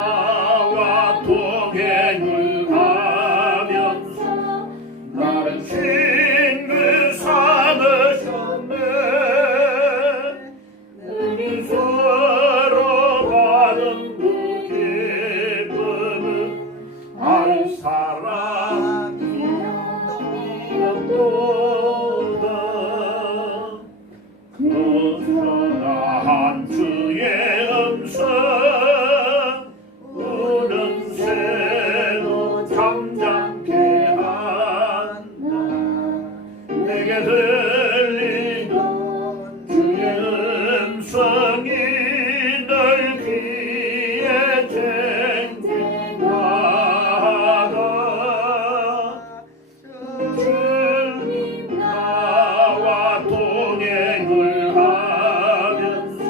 나와 동행을 하면서 나를 친구 삼으셨네. 우리 서로 받은 그 기쁨은 알 사람이 없도다. 그 선한 주의 음성 우는 새도 잠잠케 한다. 내게 들리는 주의 음성이 널 귀에 쟁쟁하다. 주님 나와 동행을 하면서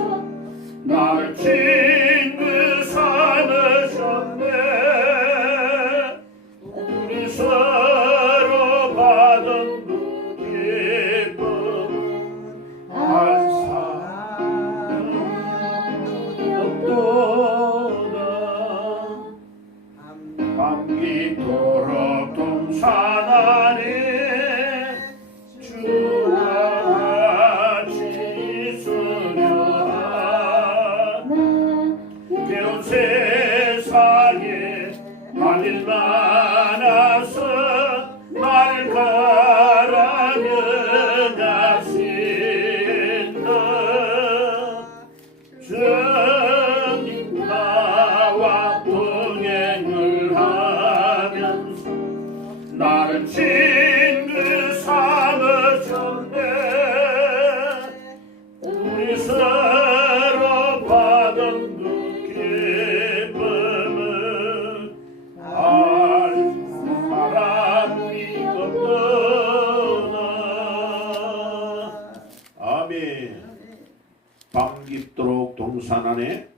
나를 친구 삼으셨네. 우리 서로 받은 그 기쁨은 알 사람이 없도다. 밤기도록 동산 안에 주와 같이 있으려 하나. 괴로운 세상에 할 일 많아서 나를 가라면 하신다. 주님 나와 동행을 하면서 나를 친구 삼으셨네. 우리 서로 받은 그 기쁨은 알 사람이 없도다. 아멘. 밤 깊도록 동산 안에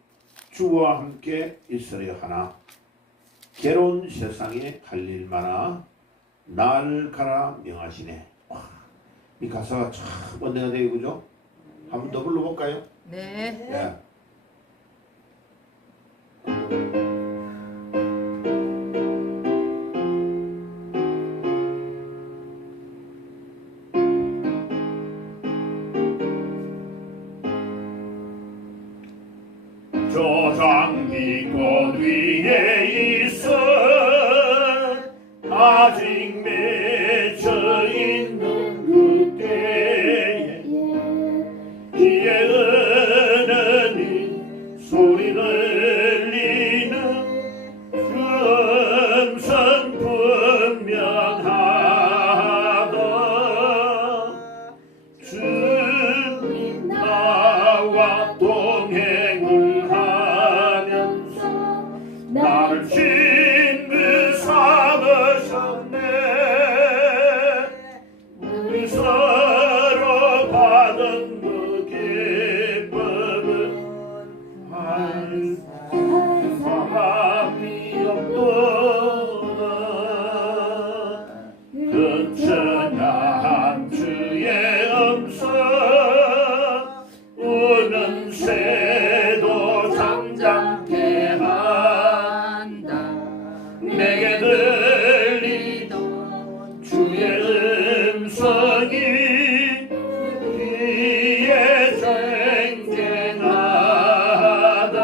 주와 함께 있으려 하나. 괴로운 세상에 할 일 많아 날 가라 명하시네. 와, 이 가사가 참 은혜가 되고 그죠? 한 번 더 불러볼까요? 네. 예. 저 장미꽃 위에 있어 아직 맺혀 있는 그때에 귀에 은은히 소리 들리는 그 음성 분명하다. 주님 나와 동행을 하면서 나를 친구 삼으셨네. 우리 서로 받은 그 기쁨은 알 사람이 없도다. 그 천한 주의 음성 우는 새도 잠잠케 한다. 내게 들리던 주의 음성이 귀에 쟁쟁하다.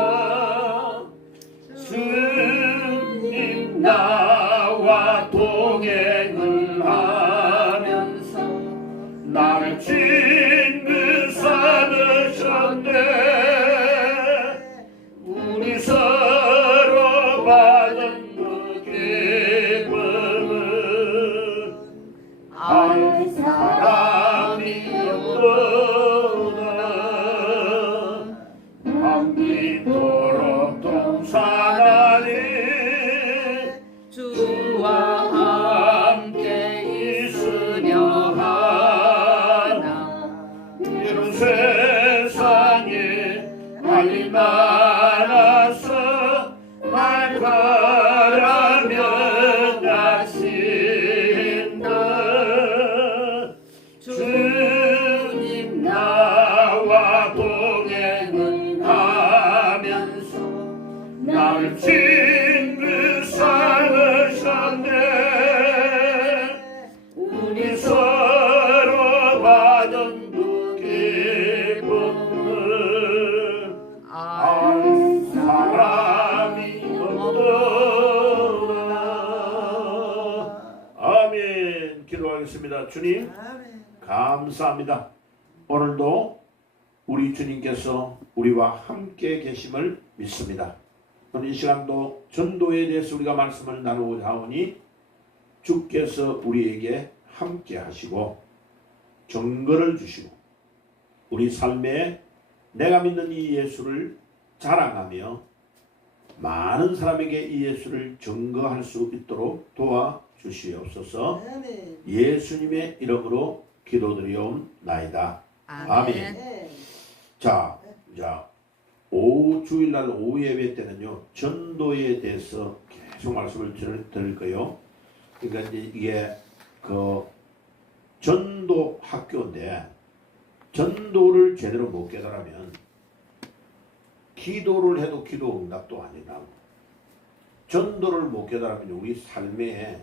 주님 나와 동행을 하면서 나를 친구 삼으셨네. 우리 서로 받은 그 기쁨은 알 사람이 없도다. 밤기도록 동산 안에 주와 함께 있으려 하나. 이런 세상에 할 일 많아서 날 가라면 하신다. 주님 나와 동행을 하면서 나를 그 살으셨네. 우리 서로 받은 그 기쁨을 알 사람이 없더라. 아멘. 기도하겠습니다. 주님 감사합니다. 오늘도 우리 주님께서 우리와 함께 계심을 믿습니다. 오늘 이 시간도 전도에 대해서 우리가 말씀을 나누고자 하오니 주께서 우리에게 함께 하시고 증거를 주시고 우리 삶에 내가 믿는 이 예수를 자랑하며 많은 사람에게 이 예수를 증거할 수 있도록 도와주시옵소서. 예수님의 이름으로 기도드리옵나이다. 아멘. 자, 오후 주일날 오후 예배 때는요 전도에 대해서 계속 말씀을 드릴 거예요. 그러니까 이제 이게 그 전도 학교인데 전도를 제대로 못 깨달으면 기도를 해도 기도 응답도 안 나고 전도를 못 깨달으면 우리 삶에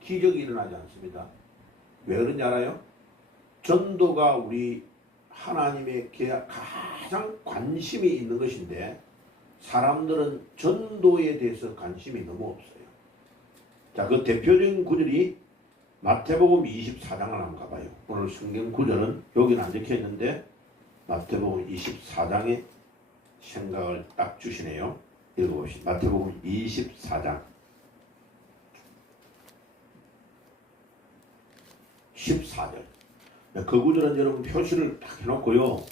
기적이 일어나지 않습니다. 왜 그런지 알아요? 전도가 우리 하나님의 가장 관심이 있는 것인데 사람들은 전도에 대해서 관심이 너무 없어요. 자, 그 대표적인 구절이 마태복음 24장을 한번 가봐요. 오늘 성경 구절은 여기는 안 적혀 있는데 마태복음 24장의 생각을 딱 주시네요. 읽어봅시다. 마태복음 24장 14절. 그 구절은 여러분 표시를 딱 해놓고요.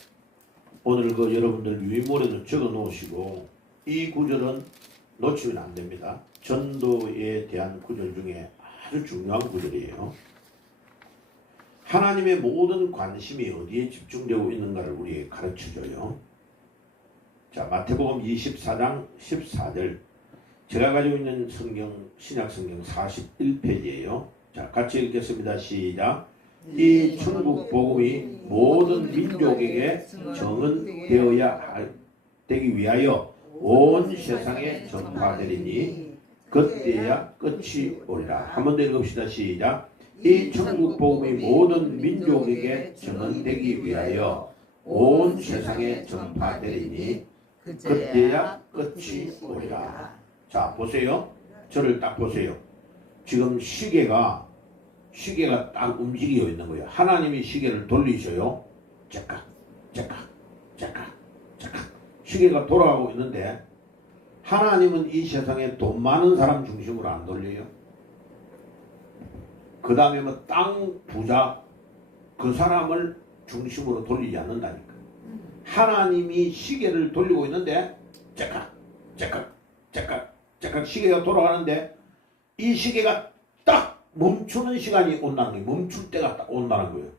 오늘 그 여러분들 유인물에도 적어 놓으시고 이 구절은 놓치면 안 됩니다. 전도에 대한 구절 중에 아주 중요한 구절이에요. 하나님의 모든 관심이 어디에 집중되고 있는가를 우리에게 가르쳐줘요. 자, 마태복음 24장 14절. 제가 가지고 있는 성경, 신약성경 41페이지예요. 자, 같이 읽겠습니다. 시작. 이 천국 복음이 모든 민족에게 정언되어야 되기 위하여 온 세상에 전파되리니 그때야 끝이 오리라. 한 번 더 읽읍시다. 시작. 이 천국 복음이 모든 민족에게 전언되기 위하여 온 세상에 전파되리니 그때야 끝이 오리라. 자, 보세요. 저를 딱 보세요. 지금 시계가 딱 움직이고 있는 거예요. 하나님이 시계를 돌리셔요. 째깍 째깍 째깍 째깍 시계가 돌아가고 있는데 하나님은 이 세상에 돈 많은 사람 중심으로 안 돌려요. 그 다음에 뭐 땅 부자 그 사람을 중심으로 돌리지 않는다니까. 하나님이 시계를 돌리고 있는데 째깍 째깍 째깍 째깍 시계가 돌아가는데 이 시계가 딱 멈추는 시간이 온다는 거예요. 멈출 때가 딱 온다는 거예요.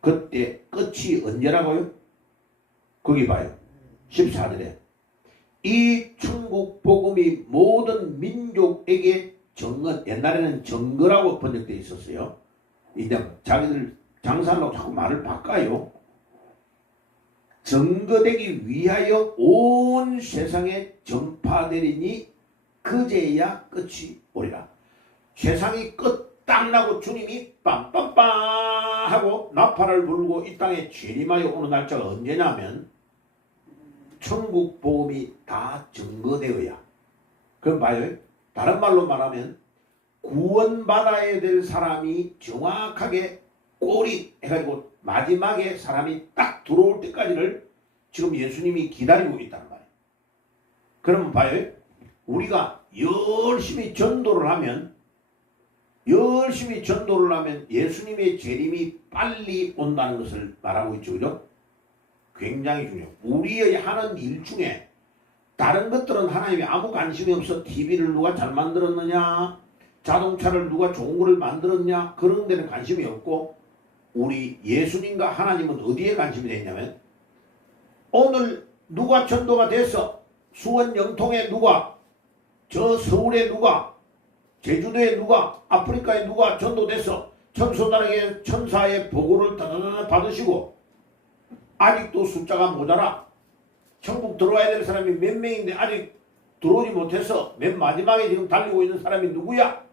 그때 끝이 언제라고요? 거기 봐요. 14절에 이 천국 복음이 모든 민족에게 정언, 옛날에는 정거라고 번역되어 있었어요. 이제 자기들 장사하려고 자꾸 말을 바꿔요. 정거되기 위하여 온 세상에 전파되리니 그제야 끝이 오리라. 세상이 끝 딱 나고 주님이 빰빰빰 하고 나팔을 불고 이 땅에 재림하여 오는 날짜가 언제냐면 천국 복음이 다 증거되어야. 그럼 봐요. 다른 말로 말하면 구원받아야 될 사람이 정확하게 꼬리 해가지고 마지막에 사람이 딱 들어올 때까지를 지금 예수님이 기다리고 있다는 말이에요. 그러면 봐요. 우리가 열심히 전도를 하면 예수님의 재림이 빨리 온다는 것을 말하고 있죠. 그죠? 굉장히 중요해요. 우리의 하는 일 중에 다른 것들은 하나님이 아무 관심이 없어. TV를 누가 잘 만들었느냐, 자동차를 누가 좋은 거를 만들었냐, 그런 데는 관심이 없고, 우리 예수님과 하나님은 어디에 관심이 되냐면 오늘 누가 전도가 됐어. 수원 영통에 누가, 저 서울에 누가, 제주도에 누가, 아프리카에 누가 전도돼서 천소단에게 천사의 보고를 다다다다 받으시고 아직도 숫자가 모자라. 천국 들어와야 될 사람이 몇 명인데 아직 들어오지 못해서 맨 마지막에 지금 달리고 있는 사람이 누구야?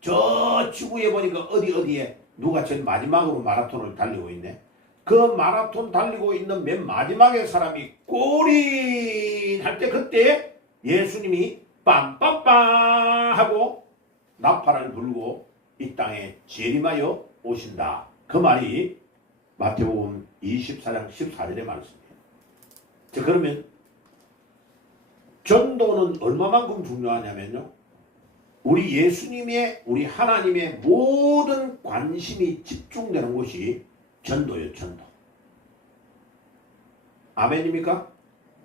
저 지구에 보니까 어디에 누가 제일 마지막으로 마라톤을 달리고 있네. 그 마라톤 달리고 있는 맨 마지막에 사람이 꼬린 할 때 그때 예수님이 빰빰빰 하고 나팔을 불고 이 땅에 재림하여 오신다. 그 말이 마태복음 24장 14절의 말씀이에요. 자, 그러면 전도는 얼마만큼 중요하냐면요, 우리 예수님의, 우리 하나님의 모든 관심이 집중되는 곳이 전도예요. 전도. 아멘입니까?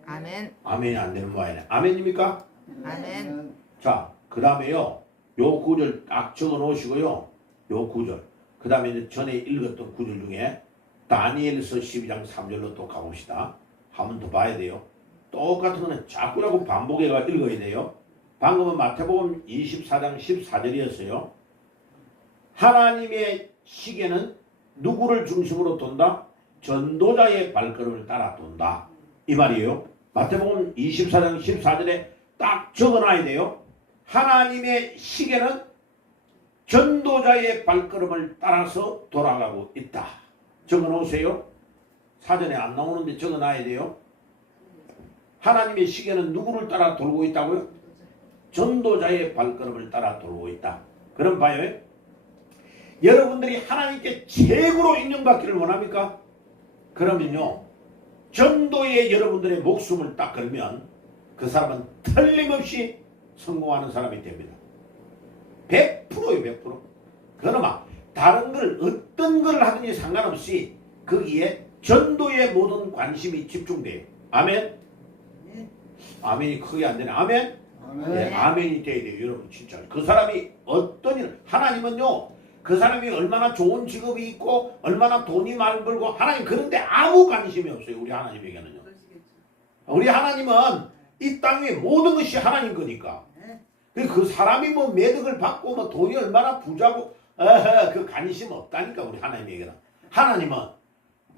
아멘. 아멘이 안 되는 모양이네. 아멘입니까? 아멘. 자, 그 다음에요, 요 구절 딱 적어 놓으시고요. 요 구절. 그 다음에 전에 읽었던 구절 중에 다니엘서 12장 3절로 또 가봅시다. 한 번 더 봐야 돼요. 똑같은 거는 자꾸자꾸 반복해가 읽어야 돼요. 방금은 마태복음 24장 14절이었어요. 하나님의 시계는 누구를 중심으로 돈다? 전도자의 발걸음을 따라 돈다. 이 말이에요. 마태복음 24장 14절에 딱 적어놔야 돼요. 하나님의 시계는 전도자의 발걸음을 따라서 돌아가고 있다. 적어놓으세요. 사전에 안 나오는데 적어놔야 돼요. 하나님의 시계는 누구를 따라 돌고 있다고요? 전도자의 발걸음을 따라 돌고 있다. 그럼 봐요. 여러분들이 하나님께 최고로 인정받기를 원합니까? 그러면요, 전도에 여러분들의 목숨을 딱 걸면 그 사람은 틀림없이 성공하는 사람이 됩니다. 100%예요. 100%. 그러나 다른 걸 어떤 걸 하든지 상관없이 거기에 전도의 모든 관심이 집중돼요. 아멘? 아멘이 크게 안 되네. 아멘? 네, 아멘이 돼야 돼요. 여러분 진짜. 그 사람이 어떤 일, 하나님은요, 그 사람이 얼마나 좋은 직업이 있고 얼마나 돈이 많이 벌고 하나님 그런데 아무 관심이 없어요. 우리 하나님에게는요. 우리 하나님은 이 땅의 모든 것이 하나님 거니까. 그 사람이 뭐 매덕을 받고 뭐 돈이 얼마나 부자고 그 관심 없다니까. 우리 하나님에게는. 하나님은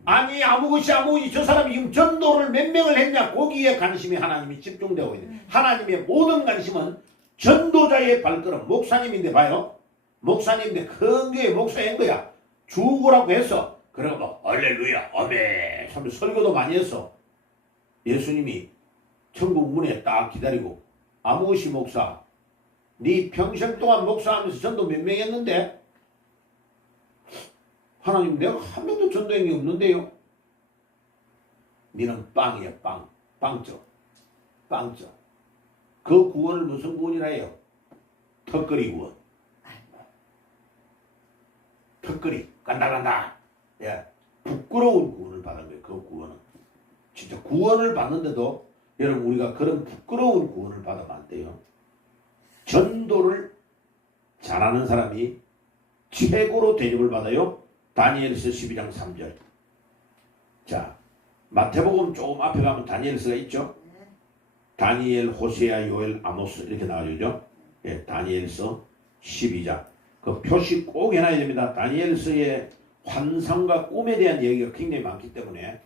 아니 아무것이 저 사람이 지금 전도를 몇 명을 했냐, 거기에 관심이 하나님이 집중되고 있는. 하나님의 모든 관심은 전도자의 발걸음. 목사님인데 봐요. 목사님인데 큰 교회 목사인 거야. 죽으라고 해서 그래가 뭐 할렐루야 아멘 하면 설교도 많이 했어. 예수님이 천국 문에 딱 기다리고 아무것이 목사, 네 평생 동안 목사하면서 전도 몇 명 했는데? 하나님 내가 한 명도 전도한 게 없는데요. 니는 빵이야. 빵점. 그 구원을 무슨 구원이라 해요? 턱걸이 구원. 턱걸이 간다. 예, 부끄러운 구원을 받은 거예요. 그 구원은 진짜 구원을 받는데도 여러분 우리가 그런 부끄러운 구원을 받으면 안 돼요. 전도를 잘하는 사람이 최고로 대접을 받아요. 다니엘서 12장 3절. 자, 마태복음 조금 앞에 가면 다니엘서가 있죠. 다니엘, 호세아, 요엘, 아모스 이렇게 나와주죠. 예, 다니엘서 12장. 그 표시 꼭 해놔야 됩니다. 다니엘서의 환상과 꿈에 대한 얘기가 굉장히 많기 때문에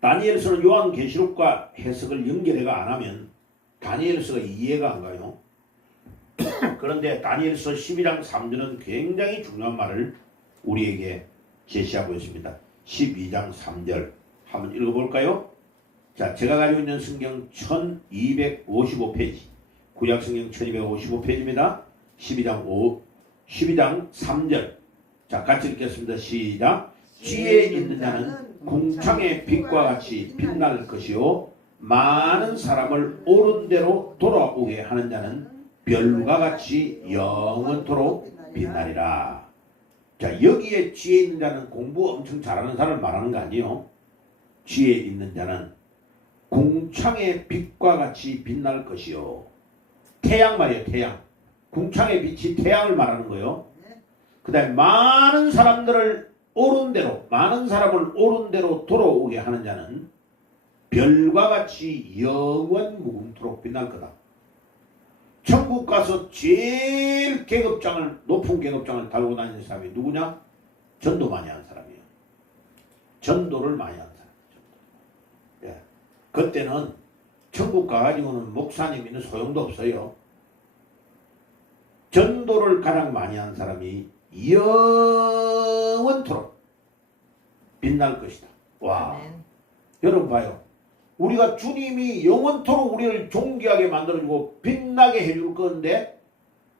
다니엘서는 요한계시록과 해석을 연결해가 안 하면 다니엘서가 이해가 안 가요. 그런데 다니엘서 12장 3절은 굉장히 중요한 말을 우리에게 제시하고 있습니다. 12장 3절 한번 읽어볼까요? 자, 제가 가지고 있는 성경 1255페이지, 구약성경 1255페이지입니다. 12장 3절. 자, 같이 읽겠습니다. 시작. 지혜 있는 자는 궁창의 빛과 같이 빛날 것이요 많은 사람을 옳은 대로 돌아오게 하는 자는 별과 같이 영원토록 빛나리라. 자, 여기에 지혜 있는 자는 공부 엄청 잘하는 사람을 말하는 거 아니에요. 지혜 있는 자는 궁창의 빛과 같이 빛날 것이요. 태양 말이에요. 태양. 궁창의 빛이 태양을 말하는 거예요. 그 다음에 많은 사람을 옳은 대로 돌아오게 하는 자는 별과 같이 영원 무궁토록 빛날 거다. 천국 가서 제일 높은 계급장을 달고 다니는 사람이 누구냐? 전도 많이 하는 사람이에요. 전도를 많이 하는 사람이죠. 예. 그때는 천국 가가지고는 목사님이는 소용도 없어요. 전도를 가장 많이 한 사람이 영원토록 빛날 것이다. 와, 아멘. 여러분 봐요. 우리가 주님이 영원토록 우리를 존귀하게 만들어주고 빛나게 해줄 건데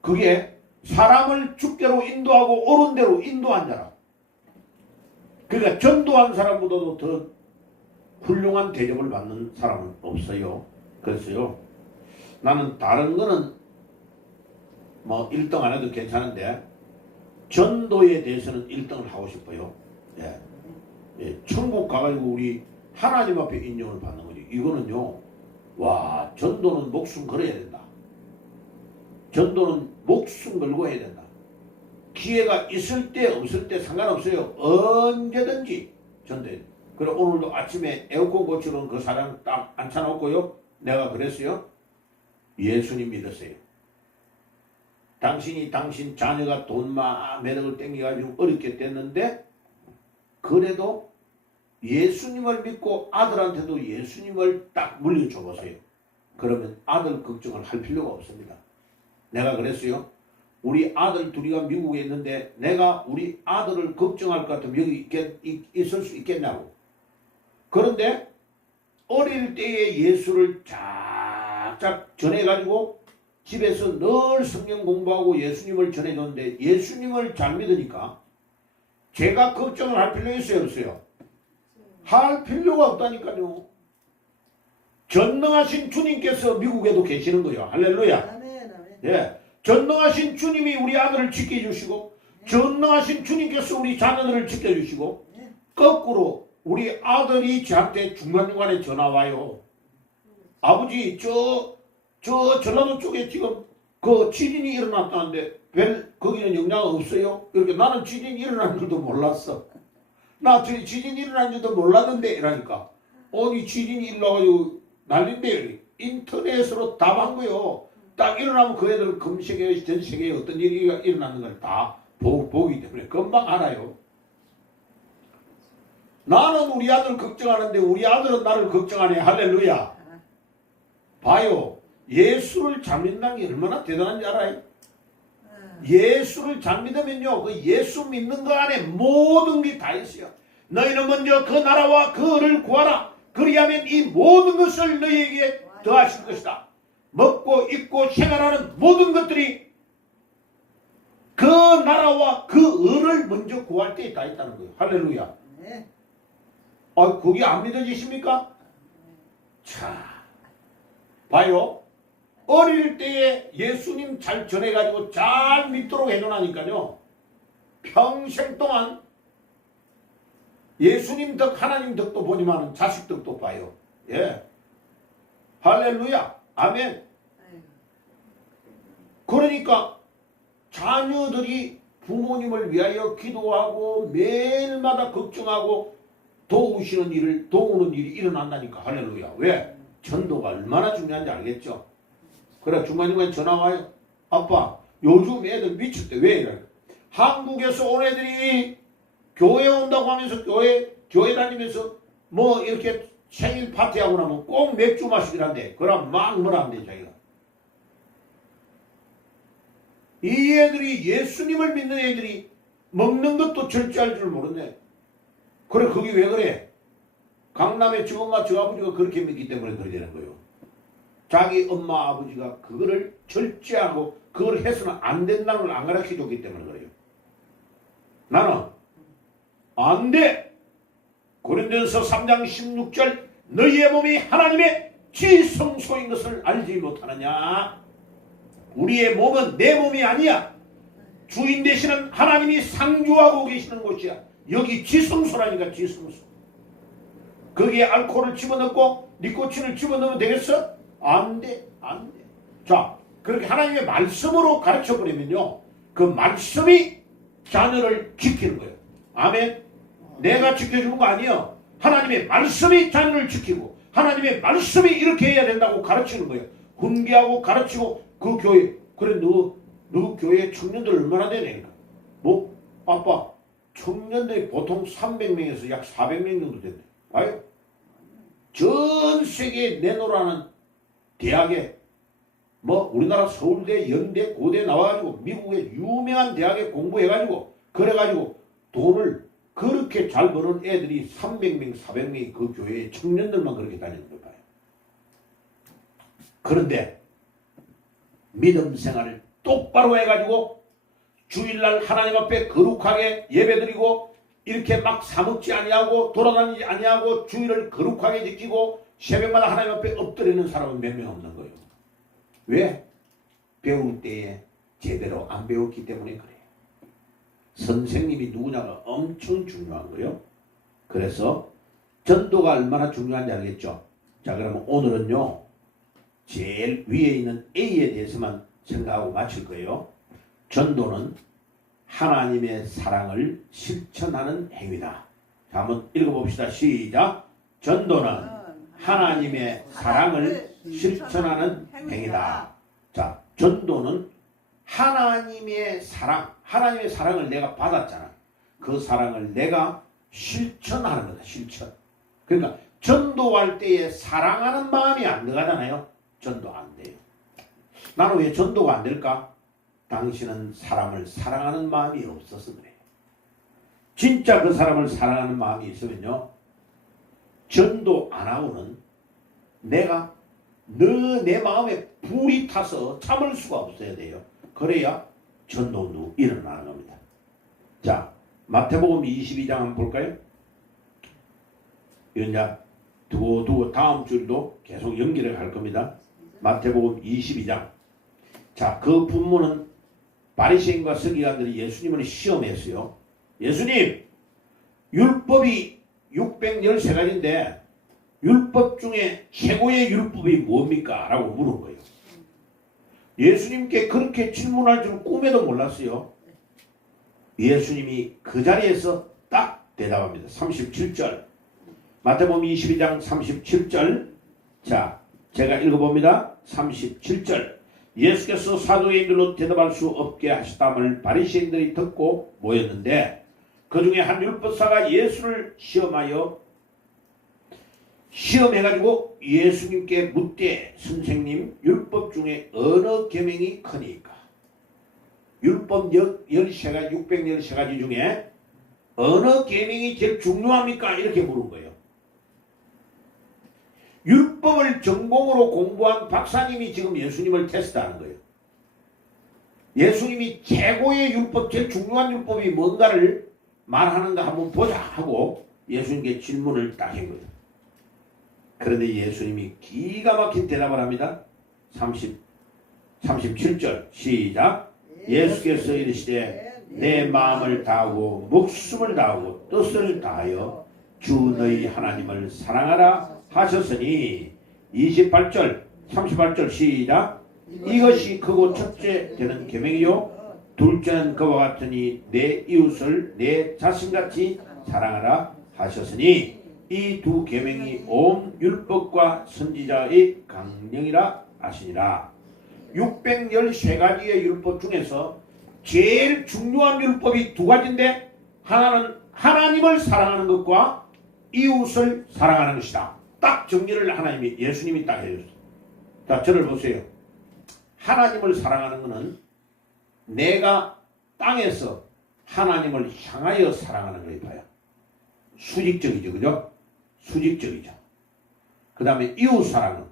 그게 사람을 주께로 인도하고 옳은 대로 인도한 자라. 그러니까 전도한 사람보다도 더 훌륭한 대접을 받는 사람은 없어요. 그래서요, 나는 다른 거는 뭐 1등 안 해도 괜찮은데 전도에 대해서는 1등을 하고 싶어요. 예. 예. 천국 가가지고 우리 하나님 앞에 인정을 받는 거지. 이거는요, 와, 전도는 목숨 걸어야 된다. 전도는 목숨 걸고 해야 된다. 기회가 있을 때 없을 때 상관없어요. 언제든지 전도해. 그래 오늘도 아침에 에어컨 고치는 그 사람 딱 앉혀놓고요. 내가 그랬어요. 예수님 믿으세요. 당신 자녀가 돈만 매덕을 땡겨가지고 어렵게 됐는데 그래도 예수님을 믿고 아들한테도 예수님을 딱 물려줘 보세요. 그러면 아들 걱정을 할 필요가 없습니다. 내가 그랬어요. 우리 아들 둘이가 미국에 있는데 내가 우리 아들을 걱정할 것 같으면 여기 있을 수 있겠냐고. 그런데 어릴 때에 예수를 쫙쫙 전해가지고 집에서 늘 성경 공부하고 예수님을 전해줬는데 예수님을 잘 믿으니까 제가 걱정을 할 필요 있어요 없어요? 할 필요가 없다니까요. 전능하신 주님께서 미국에도 계시는 거예요. 할렐루야. 예, 전능하신 주님이 우리 아들을 지켜주시고 전능하신 주님께서 우리 자녀들을 지켜주시고 거꾸로 우리 아들이 저한테 중간중간에 전화 와요. 아버지 저 전라도 쪽에 지금 그 지진이 일어났다는데 거기는 영향 없어요? 이렇게 나는 지진이 일어난 줄도 몰랐어. 나 지진이 일어난 줄도 몰랐는데 이러니까 어디 지진이 일어나가지고 난린데 인터넷으로 답한 거요. 딱 일어나면 그 애들 검색해 전 세계에 어떤 일이 일어나는 걸 다 보기 때문에 금방 알아요. 나는 우리 아들 걱정하는데 우리 아들은 나를 걱정하네. 할렐루야. 봐요. 예수를 잘 믿는 게 얼마나 대단한지 알아요? 예수를 잘 믿으면요. 그 예수 믿는 거 안에 모든 게 다 있어요. 너희는 먼저 그 나라와 그를 구하라. 그리하면 이 모든 것을 너희에게 더하실 것이다. 먹고 입고 생활하는 모든 것들이 그 나라와 그 을을 먼저 구할 때 다 있다는 거예요. 할렐루야. 그게 안 믿어지십니까? 자, 봐요. 어릴 때에 예수님 잘 전해가지고 잘 믿도록 해놓으니까요. 평생 동안 예수님 덕, 하나님 덕도 보지만 자식 덕도 봐요. 예. 할렐루야. 아멘. 그러니까 자녀들이 부모님을 위하여 기도하고 매일마다 걱정하고 도우는 일이 일어난다니까. 할렐루야. 왜? 전도가 얼마나 중요한지 알겠죠? 그래 중간중간 전화 와요. 아빠 요즘 애들 미쳤대. 왜 이래? 한국에서 온 애들이 교회 온다고 하면서 교회 다니면서 뭐 이렇게 생일 파티하고 나면 꼭 맥주 마시기란데. 그럼 막 뭐라는데 자기가. 이 애들이 예수님을 믿는 애들이 먹는 것도 절제할 줄 모르네. 그래 그게 왜 그래? 강남의 저 엄마 저 아버지가 그렇게 믿기 때문에 그래 되는 거예요. 자기 엄마 아버지가 그거를 절제하고 그걸 해서는 안 된다는 걸 안 가르쳐 줬기 때문에 그래요. 나는 안 돼. 고린도전서 3장 16절 너희의 몸이 하나님의 지성소인 것을 알지 못하느냐. 우리의 몸은 내 몸이 아니야. 주인 되시는 하나님이 상주하고 계시는 곳이야. 여기 지성소라니까. 지성소. 거기에 알코올을 집어넣고 니코틴을 집어넣으면 되겠어? 안 돼. 안 돼. 자, 그렇게 하나님의 말씀으로 가르쳐버리면요. 그 말씀이 자녀를 지키는 거예요. 아멘. 내가 지켜주는 거 아니에요. 하나님의 말씀이 자녀를 지키고 하나님의 말씀이 이렇게 해야 된다고 가르치는 거예요. 훈계하고 가르치고 그 교회. 그래 너 교회 청년들 얼마나 되네. 뭐 아빠 청년들이 보통 300명에서 약 400명 정도 된대. 봐요. 전 세계에 내놓으라는 대학에 뭐 우리나라 서울대, 연대, 고대 나와가지고 미국의 유명한 대학에 공부해가지고 그래가지고 돈을 그렇게 잘 버는 애들이 300명, 400명이 그 교회에 청년들만 그렇게 다니는 걸 봐요. 그런데 믿음 생활을 똑바로 해가지고 주일날 하나님 앞에 거룩하게 예배드리고 이렇게 막 사먹지 아니하고 돌아다니지 아니하고 주일을 거룩하게 지키고 새벽마다 하나님 앞에 엎드리는 사람은 몇 명 없는 거예요. 왜? 배울 때에 제대로 안 배웠기 때문에 그래요. 선생님이 누구냐가 엄청 중요한 거예요. 그래서 전도가 얼마나 중요한지 알겠죠? 자, 그러면 오늘은요, 제일 위에 있는 A에 대해서만 생각하고 마칠 거예요. 전도는 하나님의 사랑을 실천하는 행위다. 자, 한번 읽어봅시다. 시작. 전도는 하나님의 사랑을 실천하는 행위다. 자, 전도는 하나님의 사랑을 내가 받았잖아. 그 사랑을 내가 실천하는 거다. 실천. 그러니까 전도할 때에 사랑하는 마음이 안 들어가잖아요. 전도 안 돼요. 나는 왜 전도가 안 될까? 당신은 사람을 사랑하는 마음이 없어서 그래요. 진짜 그 사람을 사랑하는 마음이 있으면요, 전도 안 하고는 내가 내 마음에 불이 타서 참을 수가 없어야 돼요. 그래야 전도도 일어나는 겁니다. 자, 마태복음 22장 한번 볼까요? 이건 이제 두고 다음 주일도 계속 연결해 갈 겁니다. 마태복음 22장. 자, 그 분모는 바리새인과 서기관들이 예수님을 시험했어요. 예수님, 율법이 613가지인데 율법 중에 최고의 율법이 뭡니까? 라고 물은 거예요. 예수님께 그렇게 질문할 줄 꿈에도 몰랐어요. 예수님이 그 자리에서 딱 대답합니다. 37절. 마태복음 22장 37절. 자, 제가 읽어봅니다. 37절. 예수께서 사도인들로 대답할 수 없게 하셨다함을 바리새인들이 듣고 모였는데 그 중에 한 율법사가 예수를 시험해가지고 예수님께 묻되 선생님, 율법 중에 어느 계명이 크니까? 율법 613가지 중에 어느 계명이 제일 중요합니까? 이렇게 물은 거예요. 율법을 전공으로 공부한 박사님이 지금 예수님을 테스트하는 거예요. 예수님이 최고의 율법, 제일 중요한 율법이 뭔가를 말하는가 한번 보자 하고 예수님께 질문을 딱 한 거예요. 그런데 예수님이 기가 막힌 대답을 합니다. 37절 시작. 예수께서 이르시되 내 마음을 다하고 목숨을 다하고 뜻을 다하여 주 너희 하나님을 사랑하라 하셨으니 28절 38절 시작. 이것이 크고 첫째 되는 계명이요 둘째는 그와 같으니 내 이웃을 내 자신같이 사랑하라 하셨으니 이 두 계명이 온 율법과 선지자의 강령이라 하시니라. 613가지의 율법 중에서 제일 중요한 율법이 두 가지인데 하나는 하나님을 사랑하는 것과 이웃을 사랑하는 것이다. 딱 정리를 예수님이 딱 해줬어요. 자, 저를 보세요. 하나님을 사랑하는 것은 내가 땅에서 하나님을 향하여 사랑하는 걸 봐요. 수직적이죠. 그죠? 수직적이죠. 그 다음에 이웃 사랑은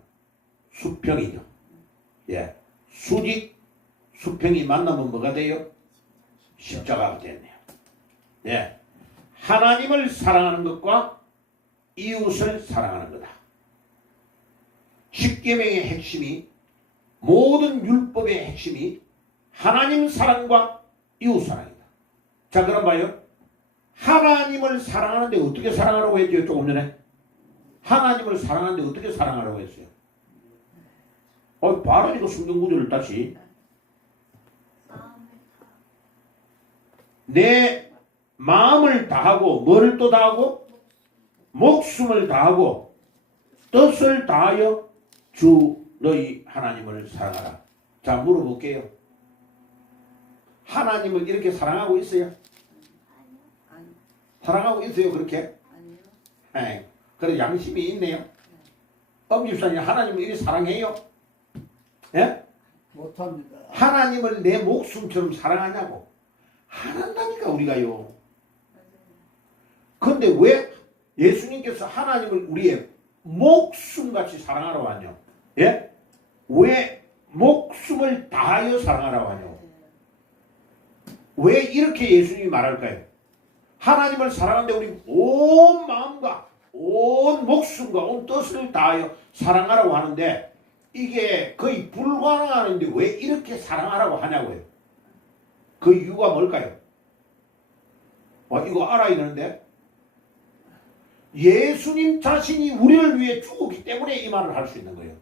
수평이죠. 예. 수평이 만나면 뭐가 돼요? 십자가가 되네요. 예. 하나님을 사랑하는 것과 이웃을 사랑하는 거다. 십계명의 핵심이, 모든 율법의 핵심이 하나님 사랑과 이웃 사랑이다. 자, 그럼 봐요. 하나님을 사랑하는데 어떻게 사랑하라고 했죠? 조금 전에. 하나님을 사랑하는데 어떻게 사랑하라고 했어요? 바로 이거 성경구절을 다시. 내 마음을 다하고, 뭐를 또 다하고? 목숨을 다하고, 뜻을 다하여 주 너희 하나님을 사랑하라. 자, 물어볼게요. 하나님을 이렇게 사랑하고 있어요? 사랑하고 있어요, 그렇게? 아니요. 그래, 양심이 있네요. 엄집사님, 하나님을 이렇게 사랑해요? 예? 못합니다. 하나님을 내 목숨처럼 사랑하냐고. 안 한다니까 우리가요. 그런데 왜 예수님께서 하나님을 우리의 목숨같이 사랑하라고 하냐? 예? 왜 목숨을 다하여 사랑하라고 하냐? 왜 이렇게 예수님이 말할까요? 하나님을 사랑하는데 우리 온 마음과 온 목숨과 온 뜻을 다하여 사랑하라고 하는데 이게 거의 불가능한데 왜 이렇게 사랑하라고 하냐고요? 그 이유가 뭘까요? 이거 알아야 되는데 예수님 자신이 우리를 위해 죽었기 때문에 이 말을 할 수 있는 거예요.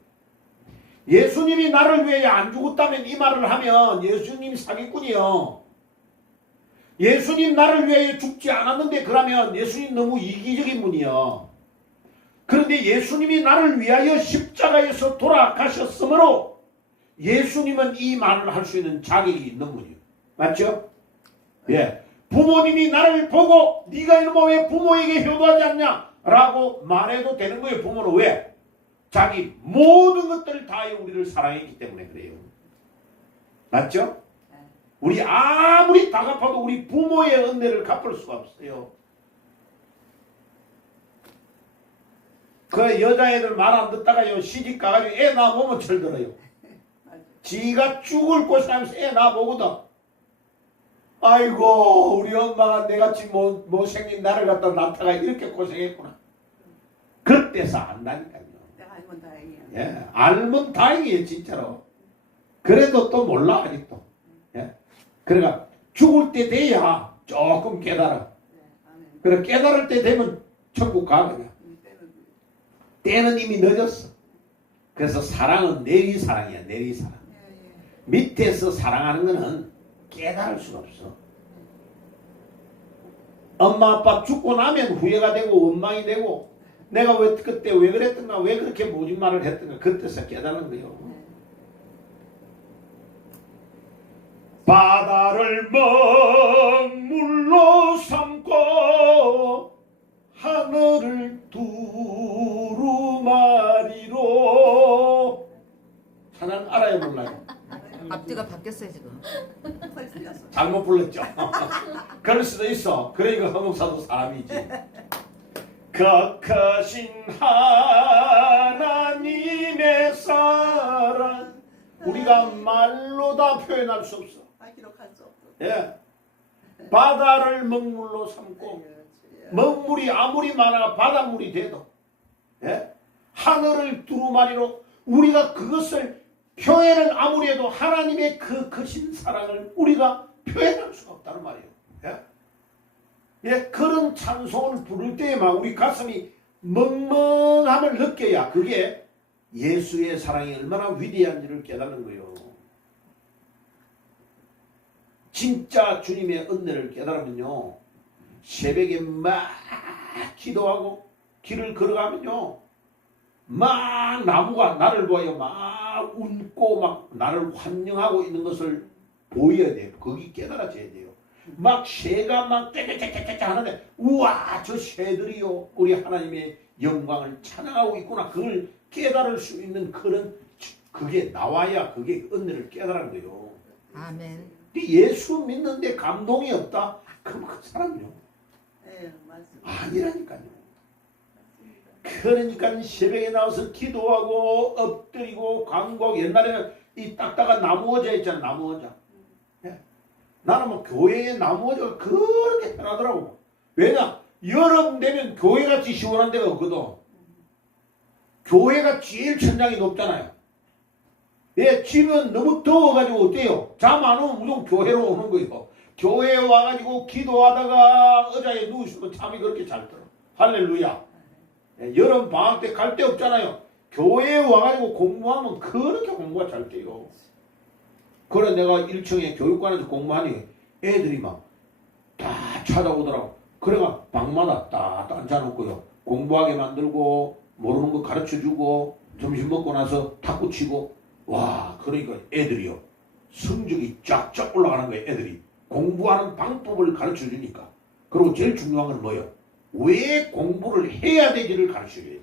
예수님이 나를 위해 안 죽었다면 이 말을 하면 예수님이 사기꾼이요. 예수님 나를 위해 죽지 않았는데 그러면 예수님 너무 이기적인 분이요. 그런데 예수님이 나를 위하여 십자가에서 돌아가셨으므로 예수님은 이 말을 할 수 있는 자격이 있는 분이에요. 맞죠? 예. 부모님이 나를 보고 네가 이놈아 왜 부모에게 효도하지 않냐? 라고 말해도 되는 거예요. 부모는 왜? 자기 모든 것들을 다하여 우리를 사랑했기 때문에 그래요. 맞죠? 우리 아무리 다 갚아도 우리 부모의 은혜를 갚을 수가 없어요. 그 여자애들 말 안 듣다가요 시집 가가지고 애 낳아보면 철들어요. 지가 죽을 고생하면서 애 낳아보거든. 아이고 우리 엄마가 내같이 못생긴 나를 갖다 낳다가 이렇게 고생했구나. 그때서 안다니까요. 알면 다행이야. 예, 알면 다행이에요 진짜로. 그래도 또 몰라 아직도. 예, 그러니까 죽을 때 돼야 조금 깨달아. 그래 깨달을 때 되면 천국 가 그냥. 때는 이미 늦었어. 그래서 사랑은 내리사랑이야 내리사랑. 밑에서 사랑하는 거는 깨달을 수가 없어. 엄마 아빠 죽고 나면 후회가 되고 원망이 되고 내가 왜 그때 왜 그랬던가 왜 그렇게 모진 말을 했던가 그때서 깨달은 거예요. 바다를 먹물로 삼고 하늘을 두루마리로 하나는 알아요 몰라요? 앞뒤가 바뀌었어요 지금. 잘못 불렀죠. 그럴 수도 있어. 그러니까 허목사도 사람이지. 그 크신 하나님의 사랑 우리가 말로 다 표현할 수 없어. 기록할 수 없어. 예. 바다를 먹물로 삼고 먹물이 아무리 많아 바닷물이 돼도 예? 하늘을 두루마리로 우리가 그것을 표현을 아무리 해도 하나님의 그 크신 사랑을 우리가 표현할 수가 없다는 말이에요. 예? 예, 그런 찬송을 부를 때에만 우리 가슴이 멍멍함을 느껴야 그게 예수의 사랑이 얼마나 위대한지를 깨닫는 거예요. 진짜 주님의 은혜를 깨달으면요 새벽에 막 기도하고 길을 걸어가면요 막 나무가 나를 보여 막 웃고 막 나를 환영하고 있는 것을 보여야 돼요. 거기 깨달아져야 돼요. 막 새가 막 떼떼떼떼떼 하는데 우와 저 새들이요 우리 하나님의 영광을 찬양하고 있구나. 그걸 깨달을 수 있는 그런 그게 나와야 그게 은혜를 깨달은 거예요. 아멘. 예수 믿는데 감동이 없다? 그럼 그 사람이요. 네, 맞습니다. 아니라니까요. 그러니까 새벽에 나와서 기도하고 엎드리고 간곡 옛날에는 이 딱딱한 나무 의자 있잖아 나무 의자. 예. 나는 뭐 교회에 나무 의자가 그렇게 편하더라고. 왜냐 여름 되면 교회같이 시원한 데가 없거든. 교회가 제일 천장이 높잖아요. 예, 집은 너무 더워가지고 어때요? 잠 안 오면 무조건 교회로 오는 거예요. 교회에 와가지고 기도하다가 의자에 누우시면 잠이 그렇게 잘 들어. 할렐루야. 예, 여름 방학 때 갈 데 없잖아요. 교회에 와가지고 공부하면 그렇게 공부가 잘 돼요. 그래 내가 1층에 교육관에서 공부하니 애들이 막 다 찾아오더라고. 그래가 방마다 딱 앉아놓고요. 공부하게 만들고 모르는 거 가르쳐주고 점심 먹고 나서 탁구 치고 와 그러니까 애들이요. 성적이 쫙쫙 올라가는 거예요. 애들이. 공부하는 방법을 가르쳐주니까. 그리고 제일 중요한 건 뭐예요? 왜 공부를 해야 되지를 가르쳐줘야 돼.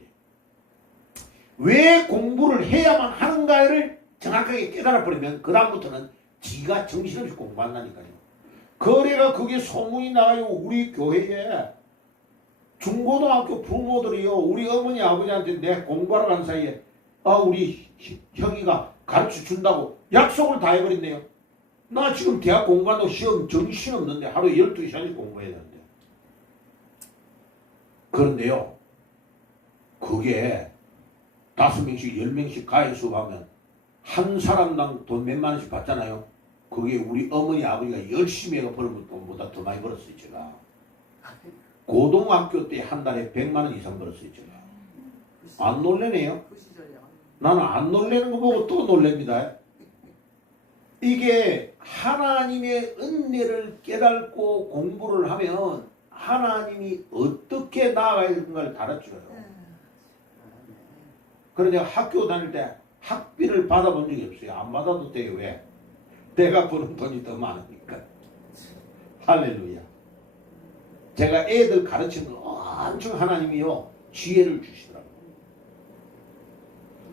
왜 공부를 해야만 하는가를 정확하게 깨달아버리면 그 다음부터는 지가 정신없이 공부한다니까요. 그래가 그게 소문이 나요. 우리 교회에 중고등학교 부모들이요, 우리 어머니 아버지한테 내 공부하러 간 사이에 우리 형이가 가르쳐 준다고 약속을 다 해버렸네요. 나 지금 대학 공부한다고 시험 정신없는데 하루 12시간씩 공부해야 되는데. 그런데요, 그게 5명씩 10명씩 가해 수업하면 한 사람당 돈 몇만 원씩 받잖아요. 그게 우리 어머니 아버지가 열심히 해가 버는 돈보다 더 많이 벌었어요. 제가 고등학교 때 한 달에 100만 원 이상 벌었어요. 제가. 안 놀래네요. 그 시절이야. 나는 안 놀래는 거 보고 또 놀랍니다. 이게 하나님의 은혜를 깨닫고 공부를 하면 하나님이 어떻게 나아가야 되는가를 가르쳐요. 그래서 내가 학교 다닐 때 학비를 받아본 적이 없어요. 안 받아도 돼요. 왜? 내가 버는 돈이 더 많으니까. 할렐루야. 제가 애들 가르치는 거 엄청 하나님이요 지혜를 주시더라고요.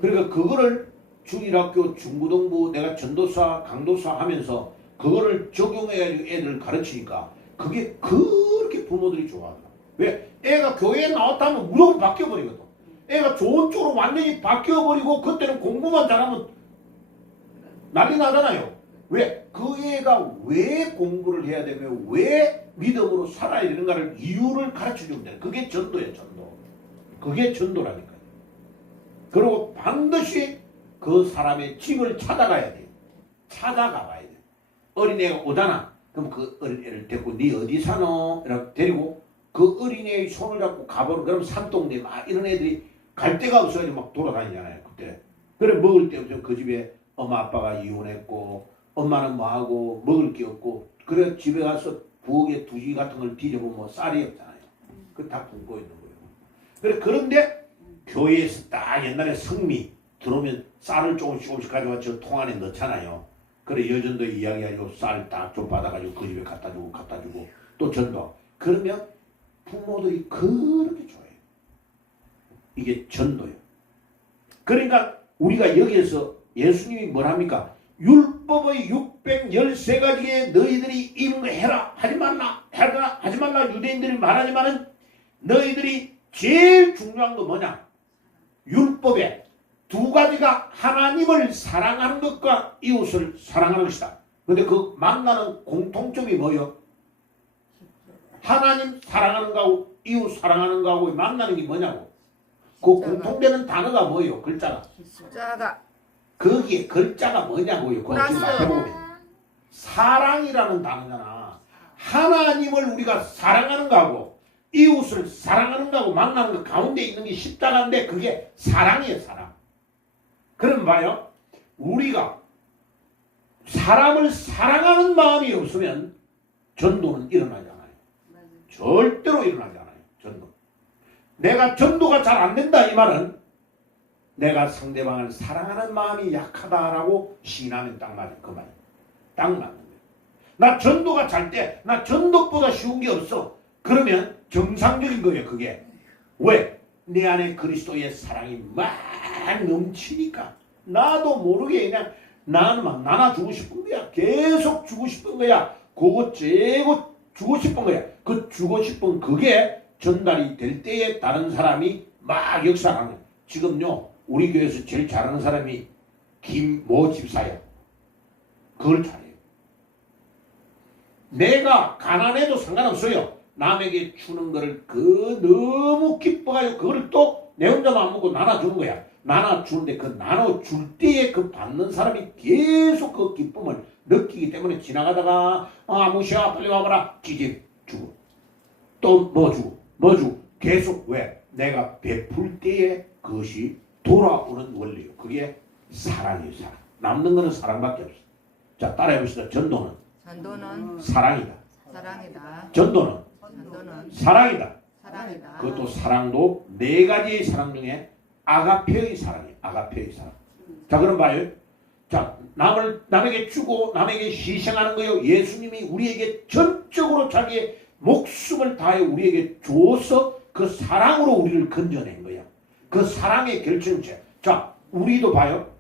그러니까 그거를 중1학교 중고등부 내가 전도사 강도사 하면서 그거를 적용해가지고 애들을 가르치니까 그게 그렇게 부모들이 좋아하더라고요. 왜? 애가 교회에 나왔다면 무조건 바뀌어버리거든. 애가 좋은 쪽으로 완전히 바뀌어버리고 그때는 공부만 잘하면 난리 나잖아요. 왜? 그 애가 왜 공부를 해야 되며 왜 믿음으로 살아야 되는가를 이유를 가르쳐주면 돼. 그게 전도예요. 전도. 그게 전도라니까요. 그리고 반드시 그 사람의 집을 찾아가야 돼요. 찾아가 봐야 돼요. 어린애가 오잖아. 그럼 그 어린애를 데리고 네 어디 사노? 이렇게 데리고 그 어린애의 손을 잡고 가보는. 그럼 산동네 막 이런 애들이 갈 데가 없어가지고 막 돌아다니잖아요. 그때. 그래 먹을 데 없으면 그 집에 엄마 아빠가 이혼했고 엄마는 뭐하고 먹을 게 없고 그래 집에 가서 부엌에 두지 같은 걸 뒤져보면 뭐 쌀이 없잖아요. 그 다 굶고 있는 거예요. 그래 그런데 교회에서 딱 옛날에 성미 들어오면 쌀을 조금씩 가져와 저 통 안에 넣잖아요. 그래 여전도에 이야기하고 쌀 딱 좀 받아가지고 그 집에 갖다 주고 또 전도. 그러면 부모들이 그렇게 좋아해요. 이게 전도예요. 그러니까 우리가 여기에서 예수님이 뭐랍니까? 율법의 613가지에 너희들이 임해라 하지 말라 해라 하지 말라 유대인들이 말하지만은 너희들이 제일 중요한 거 뭐냐? 율법에 2가지가 하나님을 사랑하는 것과 이웃을 사랑하는 것이다. 근데 그 만나는 공통점이 뭐예요? 하나님 사랑하는 거하고 이웃 사랑하는 거하고 만나는 게 뭐냐고. 그 공통되는 단어가 뭐예요? 글자가. 숫자가 거기에 글자가 뭐냐고요. 그거 지금 앞에 보면 사랑이라는 단어잖아. 하나님을 우리가 사랑하는 거하고 이웃을 사랑하는 거하고 만나는 거 가운데 있는 게 십자가인데 그게 사랑이에요. 사랑. 그럼 봐요. 우리가 사람을 사랑하는 마음이 없으면 전도는 일어나지 않아요. 절대로 일어나지 않아요. 전도. 내가 전도가 잘 안 된다 이 말은 내가 상대방을 사랑하는 마음이 약하다라고 시인하면 딱 맞아요. 그 말이에요. 딱 맞는 거예요. 나 전도가 잘 때 나 전도보다 쉬운 게 없어. 그러면 정상적인 거예요. 그게. 왜? 내 안에 그리스도의 사랑이 막 넘치니까 나도 모르게 그냥 나는 막 나눠주고 싶은 거야. 계속 주고 싶은 거야. 그거 째고 주고 싶은 거야. 그 주고 싶은 그게 전달이 될 때에 다른 사람이 막 역사하는 거야. 지금요. 우리 교회에서 제일 잘하는 사람이 김모 집사예요. 그걸 잘해요. 내가 가난해도 상관없어요. 남에게 주는 거를 너무 기뻐가지고 그걸 또 내 혼자만 안 먹고 나눠주는 거야. 나눠주는데 그 나눠줄 때에 그 받는 사람이 계속 그 기쁨을 느끼기 때문에 지나가다가 아무시야 빨리 와봐라 기집 주고 또 뭐 주고 계속 왜? 내가 베풀 때에 그것이 돌아오는 원리요. 그게 사랑이에요. 사랑. 남는 거는 사랑밖에 없어. 자 따라해봅시다. 전도는 사랑이다. 사랑이다. 전도는 전도는 사랑이다. 사랑이다. 그것도 사랑도 4가지의 사랑 중에 아가페의 사랑이에요. 아가페의 사랑. 자 그럼 봐요. 자 남에게 주고 남에게 희생하는 거요. 예수님이 우리에게 전적으로 자기의 목숨을 다해 우리에게 줘서 그 사랑으로 우리를 건져낸 거야. 그 사랑의 결정체. 자 우리도 봐요.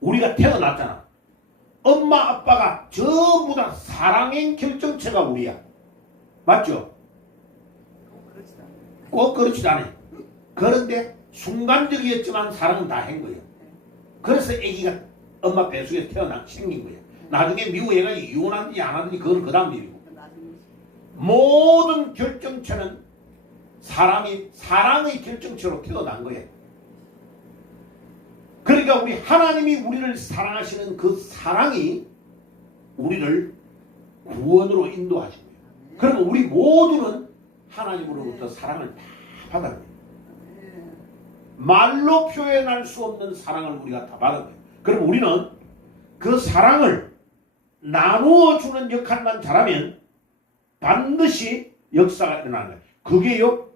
우리가 태어났잖아. 엄마 아빠가 전부 다 사랑의 결정체가 우리야. 맞죠? 그렇지도 않아요. 꼭 그렇지도 않아요. 그런데 순간적이었지만 사랑은 다 한 거예요. 그래서 아기가 엄마 뱃속에 생긴 거예요. 나중에 미국 애가 이혼하든지 안 하든지 그건 그 다음 일이고. 나중에 모든 결정체는 사랑의 결정체로 태어난 거예요. 그러니까 우리 하나님이 우리를 사랑하시는 그 사랑이 우리를 구원으로 인도하신 거예요. 그러면 우리 모두는 하나님으로부터 사랑을 다 받아요. 말로 표현할 수 없는 사랑을 우리가 다 받은 거예요. 그럼 우리는 그 사랑을 나누어 주는 역할만 잘하면 반드시 역사가 일어나는 거예요. 그게요,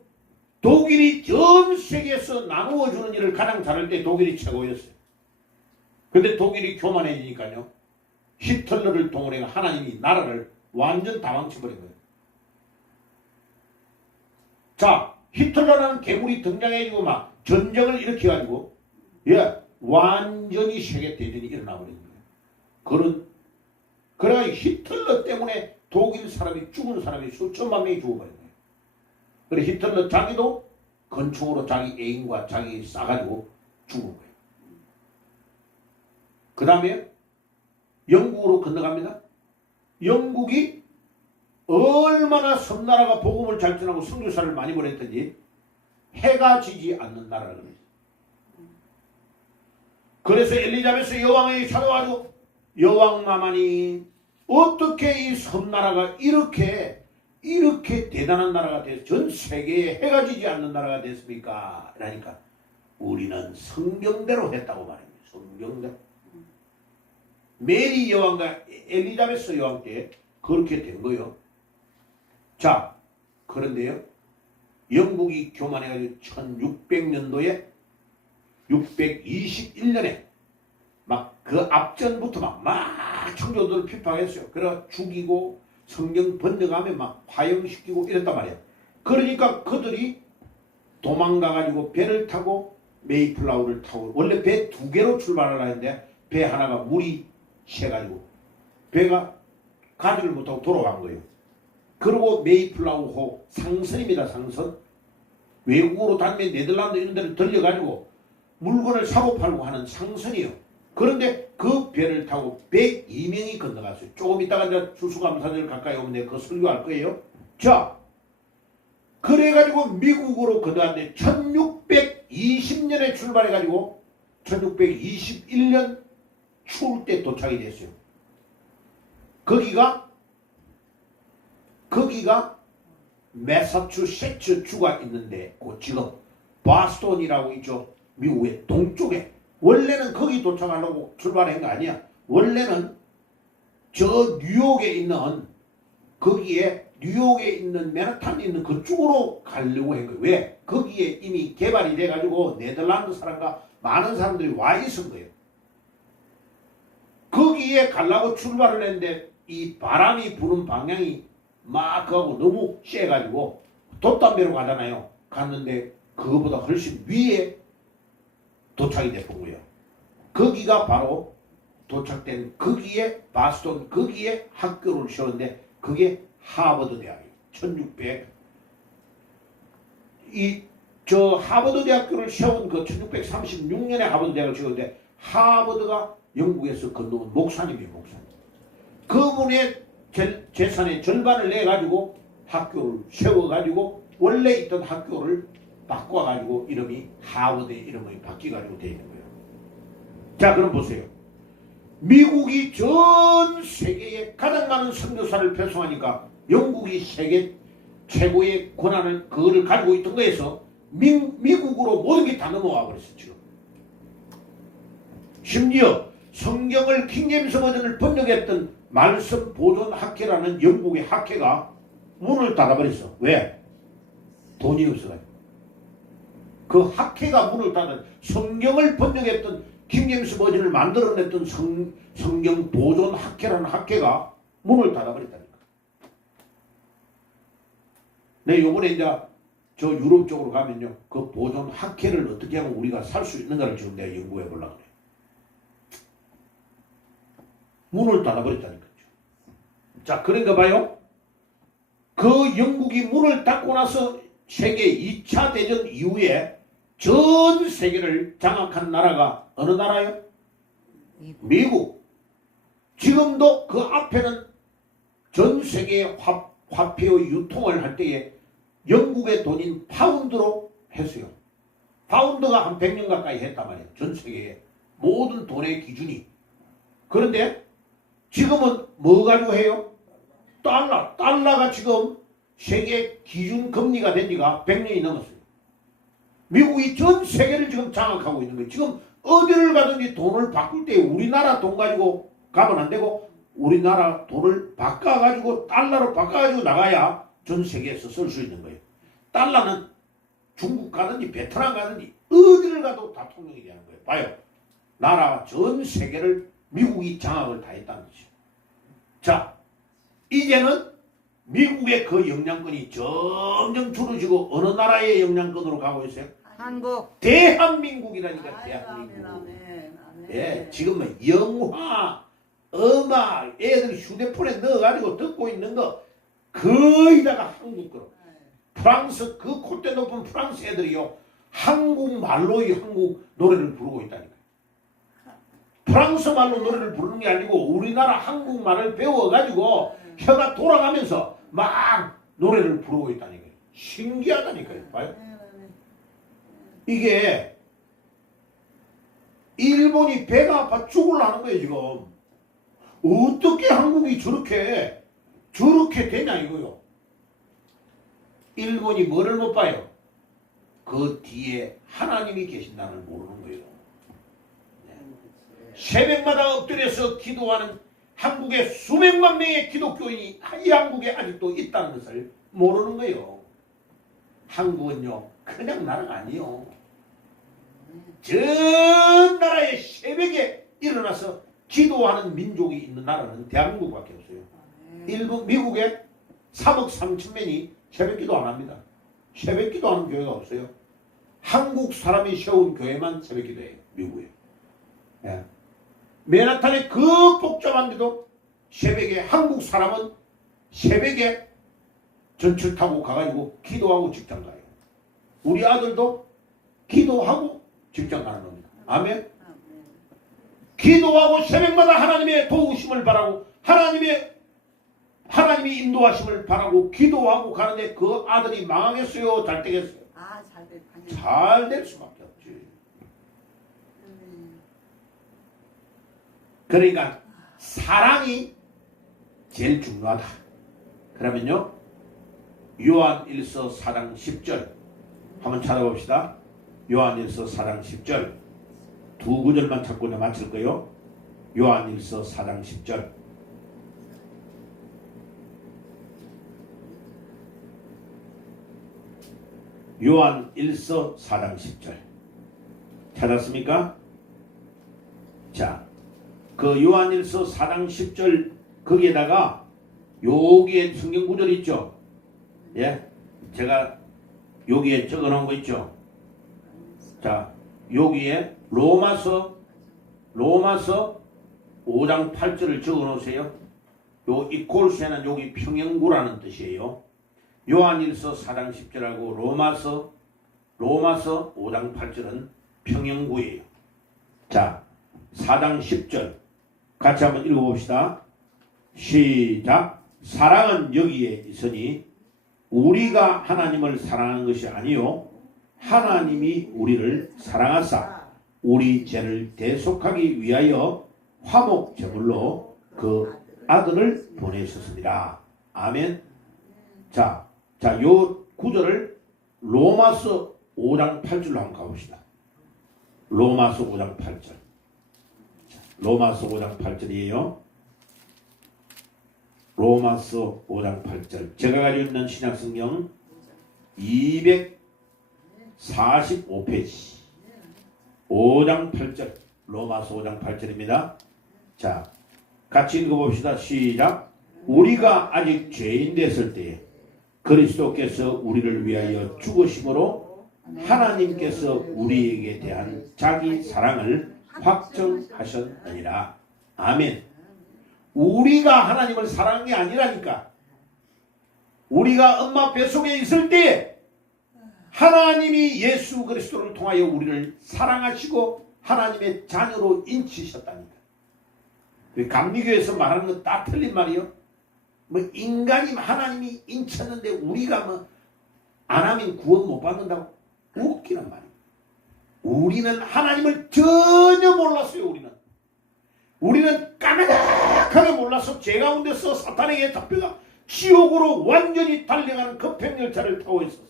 독일이 전 세계에서 나누어 주는 일을 가장 잘할 때 독일이 최고였어요. 근데 독일이 교만해지니까요, 히틀러를 동원해서 하나님이 나라를 완전 다 망쳐버린 거예요. 자, 히틀러라는 괴물이 등장해지고 막 전쟁을 일으켜가지고, 완전히 세계대전이 일어나버린 거예요. 그래가지고 히틀러 때문에 독일 사람이 죽은 사람이 수천만 명이 죽어버린 거예요. 그래 히틀러 자기도 건충으로 자기 애인과 자기 싸가지고 죽은 거예요. 그 다음에 영국으로 건너갑니다. 영국이 얼마나 섬나라가 복음을 잘 전하고 선교사를 많이 보냈든지 해가 지지 않는 나라를 그랬어요. 그래서 엘리자베스 여왕에게 찾아와가지고 여왕나만이 어떻게 이 섬나라가 이렇게 대단한 나라가 돼서 전 세계에 해가 지지 않는 나라가 됐습니까? 그러니까 우리는 성경대로 했다고 말합니다. 성경대로. 메리 여왕과 엘리자베스 여왕 때 그렇게 된 거예요. 자, 그런데요, 영국이 교만해가지고 1600년도에 621년에 막 그 앞전부터 막 청교도를 핍박했어요. 그래 죽이고 성경 번역하면 막 화형시키고 이랬단 말이야. 그러니까 그들이 도망가가지고 배를 타고 메이플라워를 타고, 원래 배 2개로 출발하려 했는데 배 하나가 물이 새가지고 배가 가지를 못하고 돌아간 거예요. 그리고 메이플라워호 상선입니다. 상선. 외국으로 다니면 네덜란드 이런 데를 들려가지고 물건을 사고 팔고 하는 상선이요. 그런데 그 배를 타고 102명이 건너갔어요. 조금 있다가 이제 추수감사절 가까이 오면 내가 그 설교할 거예요. 자, 그래가지고 미국으로 건너갔는데 1620년에 출발해가지고 1621년 추울 때 도착이 됐어요. 거기가 매사추세츠 주가 있는데 그 지금 보스턴이라고 있죠. 미국의 동쪽에. 원래는 거기 도착하려고 출발한 거 아니야. 원래는 저 뉴욕에 있는 거기에 뉴욕에 있는 맨하탄에 있는 그쪽으로 가려고 한 거예요. 왜? 거기에 이미 개발이 돼가지고 네덜란드 사람과 많은 사람들이 와 있은 거예요. 거기에 가려고 출발을 했는데 이 바람이 부는 방향이 막 그하고 너무 쎄가지고 돛담배로 가잖아요. 갔는데 그거보다 훨씬 위에 도착이 됐던 거예요. 거기가 바로 도착된 거기에 바스턴 거기에 학교를 세웠는데 그게 하버드 대학이에요. 1600 하버드 대학교를 세운 그 1636년에 하버드 대학을 세웠는데 하버드가 영국에서 건너온 목사님이에요. 목사님. 그분의 재산의 절반을 내가지고 학교를 세워가지고 원래 있던 학교를 바꿔가지고 이름이 하버드의 이름이 바뀌어가지고 되어 있는 거예요. 자, 그럼 보세요. 미국이 전 세계에 가장 많은 선교사를 배송하니까 영국이 세계 최고의 권한을 그거를 가지고 있던 거에서 미국으로 모든 게 다 넘어와 버렸어요. 지금. 심지어 성경을 킹제임스 버전을 번역했던 말씀 보존 학회라는 영국의 학회가 문을 닫아버렸어. 왜? 돈이 없어가지고. 그 학회가 문을 닫은 성경을 번역했던 킹제임스 버전을 만들어냈던 성경 보존 학회라는 학회가 문을 닫아버렸다니까. 네, 요번에 이제 저 유럽 쪽으로 가면요, 그 보존 학회를 어떻게 하면 우리가 살 수 있는가를 지금 내가 연구해 보려고 그래요. 문을 닫아버렸다니까요. 자, 그런가 봐요. 그 영국이 문을 닫고 나서 세계 2차 대전 이후에 전 세계를 장악한 나라가 어느 나라요? 미국. 지금도 그 앞에는 전 세계의 화폐의 유통을 할 때에 영국의 돈인 파운드로 했어요. 파운드가 한 100년 가까이 했단 말이에요. 전 세계의 모든 돈의 기준이. 그런데 지금은 뭐 가지고 해요? 달러. 달러가 지금 세계 기준 금리가 된 지가 100년이 넘었어요. 미국이 전 세계를 지금 장악하고 있는 거예요. 지금 어디를 가든지 돈을 바꿀 때 우리나라 돈 가지고 가면 안 되고 우리나라 돈을 바꿔가지고 달러로 바꿔가지고 나가야 전 세계에서 쓸 수 있는 거예요. 달러는 중국 가든지 베트남 가든지 어디를 가도 다 통용이 되는 거예요. 봐요. 나라 전 세계를 미국이 장악을 다 했다는 거죠. 자, 이제는 미국의 그 영향권이 점점 줄어지고 어느 나라의 영향권으로 가고 있어요? 한국. 대한민국이라니까. 대한민국. 예, 지금은 영화, 음악, 애들 휴대폰에 넣어가지고 듣고 있는 거 거의 다가 한국 거로. 프랑스, 그 콧대 높은 프랑스 애들이요, 한국말로의 한국 노래를 부르고 있다니까요. 프랑스 말로 노래를 부르는 게 아니고 우리나라 한국말을 배워가지고 혀가 돌아가면서 막 노래를 부르고 있다니까요. 신기하다니까요. 봐요. 이게 일본이 배가 아파 죽으려는 거예요. 지금 어떻게 한국이 저렇게 되냐 이거요. 일본이 뭐를 못 봐요? 그 뒤에 하나님이 계신다는 걸 모르는 거예요. 네. 새벽마다 엎드려서 기도하는 한국의 수백만 명의 기독교인이 이 한국에 아직도 있다는 것을 모르는 거예요. 한국은요, 그냥 나라가 아니에요. 전 나라의 새벽에 일어나서 기도하는 민족이 있는 나라는 대한민국밖에 없어요. 일본, 미국에 3억 3천명이 새벽 기도 안 합니다. 새벽 기도하는 교회가 없어요. 한국 사람이 세운 교회만 새벽 기도해요. 미국에. 예. 맨하탄의 그 복잡한 데도 새벽에 한국 사람은 새벽에 전철 타고 가가지고 기도하고 직장 가요. 우리 아들도 기도하고 직장 가는 겁니다. 아멘. 기도하고 새벽마다 하나님의 도우심을 바라고 하나님이 인도하심을 바라고 기도하고 가는데 그 아들이 망하겠어요? 잘 되겠어요? 잘 될 수밖에 없지. 그러니까 사랑이 제일 중요하다. 그러면요, 요한 1서 4장 10절 한번 찾아봅시다. 요한 1서 4장 10절 두 구절만 찾고 내가 마칠 거예요. 요한 1서 4장 10절. 요한 1서 4장 10절 찾았습니까? 자, 그 요한 1서 4장 10절 거기에다가 여기에 성경 구절 있죠? 예, 제가 여기에 적어 놓은 거 있죠? 자, 여기에 로마서 5장 8절을 적어 놓으세요. 요 이콜스에는 여기 평영구라는 뜻이에요. 요한일서 4장 10절하고 로마서 5장 8절은 평영구예요. 자, 4장 10절 같이 한번 읽어봅시다. 시작. 사랑은 여기에 있으니 우리가 하나님을 사랑하는 것이 아니요 하나님이 우리를 사랑하사 우리 죄를 대속하기 위하여 화목 제물로 그 아들을 보내셨습니다. 아멘. 자, 요 구절을 로마서 5장 8절로 한번 가봅시다. 로마서 5장 8절. 로마서 5장 8절이에요. 로마서 5장 8절. 제가 가지고 있는 신약성경 245페이지 5장 8절. 로마서 5장 8절입니다. 자, 같이 읽어봅시다. 시작. 우리가 아직 죄인 됐을 때에 그리스도께서 우리를 위하여 죽으심으로 하나님께서 우리에게 대한 자기 사랑을 확정하셨느니라. 아멘. 우리가 하나님을 사랑한 게 아니라니까. 우리가 엄마 뱃속에 있을 때 하나님이 예수 그리스도를 통하여 우리를 사랑하시고 하나님의 자녀로 인치셨다니까. 감리교에서 말하는 건 다 틀린 말이요. 뭐 인간이 하나님이 인쳤는데 우리가 뭐 안 하면 구원 못 받는다고? 웃기는 말이에요. 우리는 하나님을 전혀 몰랐어요. 우리는 까마득하게 몰라서 죄 가운데서 사탄에게 잡혀가 지옥으로 완전히 달려가는 급행열차를 타고 있었어.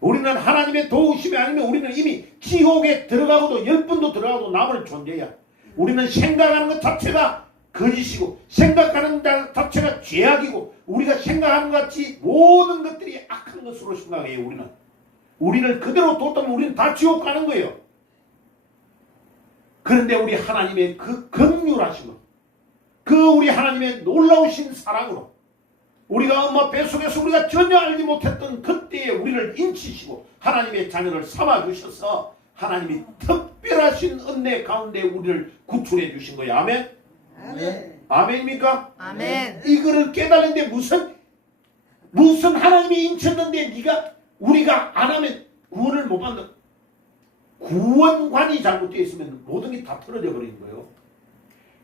우리는 하나님의 도우심이 아니면 우리는 이미 지옥에 들어가고도 10분도 들어가도 남을 존재야. 우리는 생각하는 것 자체가 거짓이고 생각하는 것 자체가 죄악이고 우리가 생각하는 것 같이 모든 것들이 악한 것으로 생각해요. 우리를 그대로 뒀다면 우리는 다 지옥 가는 거예요. 그런데 우리 하나님의 그 긍휼하심으로 그 우리 하나님의 놀라우신 사랑으로 우리가 엄마 뱃속에서 우리가 전혀 알지 못했던 그때에 우리를 인치시고 하나님의 자녀를 삼아주셔서 하나님이 특별하신 은혜 가운데 우리를 구출해 주신 거예요. 아멘? 아멘. 아멘입니까? 아멘. 이거를 깨달는데 무슨 하나님이 인쳤는데 우리가 안 하면 구원을 못 받는, 구원관이 잘못되어 있으면 모든 게 다 틀어져 버리는 거예요.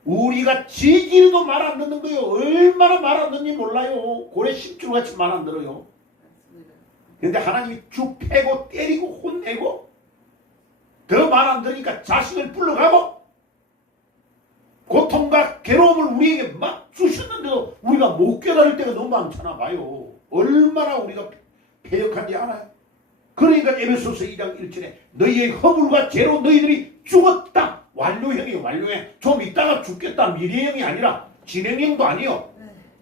우리가 지지리도 말 안 듣는 거예요. 얼마나 말 안 듣는지 몰라요. 고래 심줄같이 말 안 들어요. 그런데 하나님이 쭉 패고 때리고 혼내고 더 말 안 들으니까 자식을 불러가고 고통과 괴로움을 우리에게 막 주셨는데도 우리가 못 깨달을 때가 너무 많잖아 봐요. 얼마나 우리가 패역한지 알아요. 그러니까 에베소서 2장 1절에 너희의 허물과 죄로 너희들이 죽었다. 완료형이에요. 완료형. 좀 있다가 죽겠다. 미래형이 아니라 진행형도 아니에요.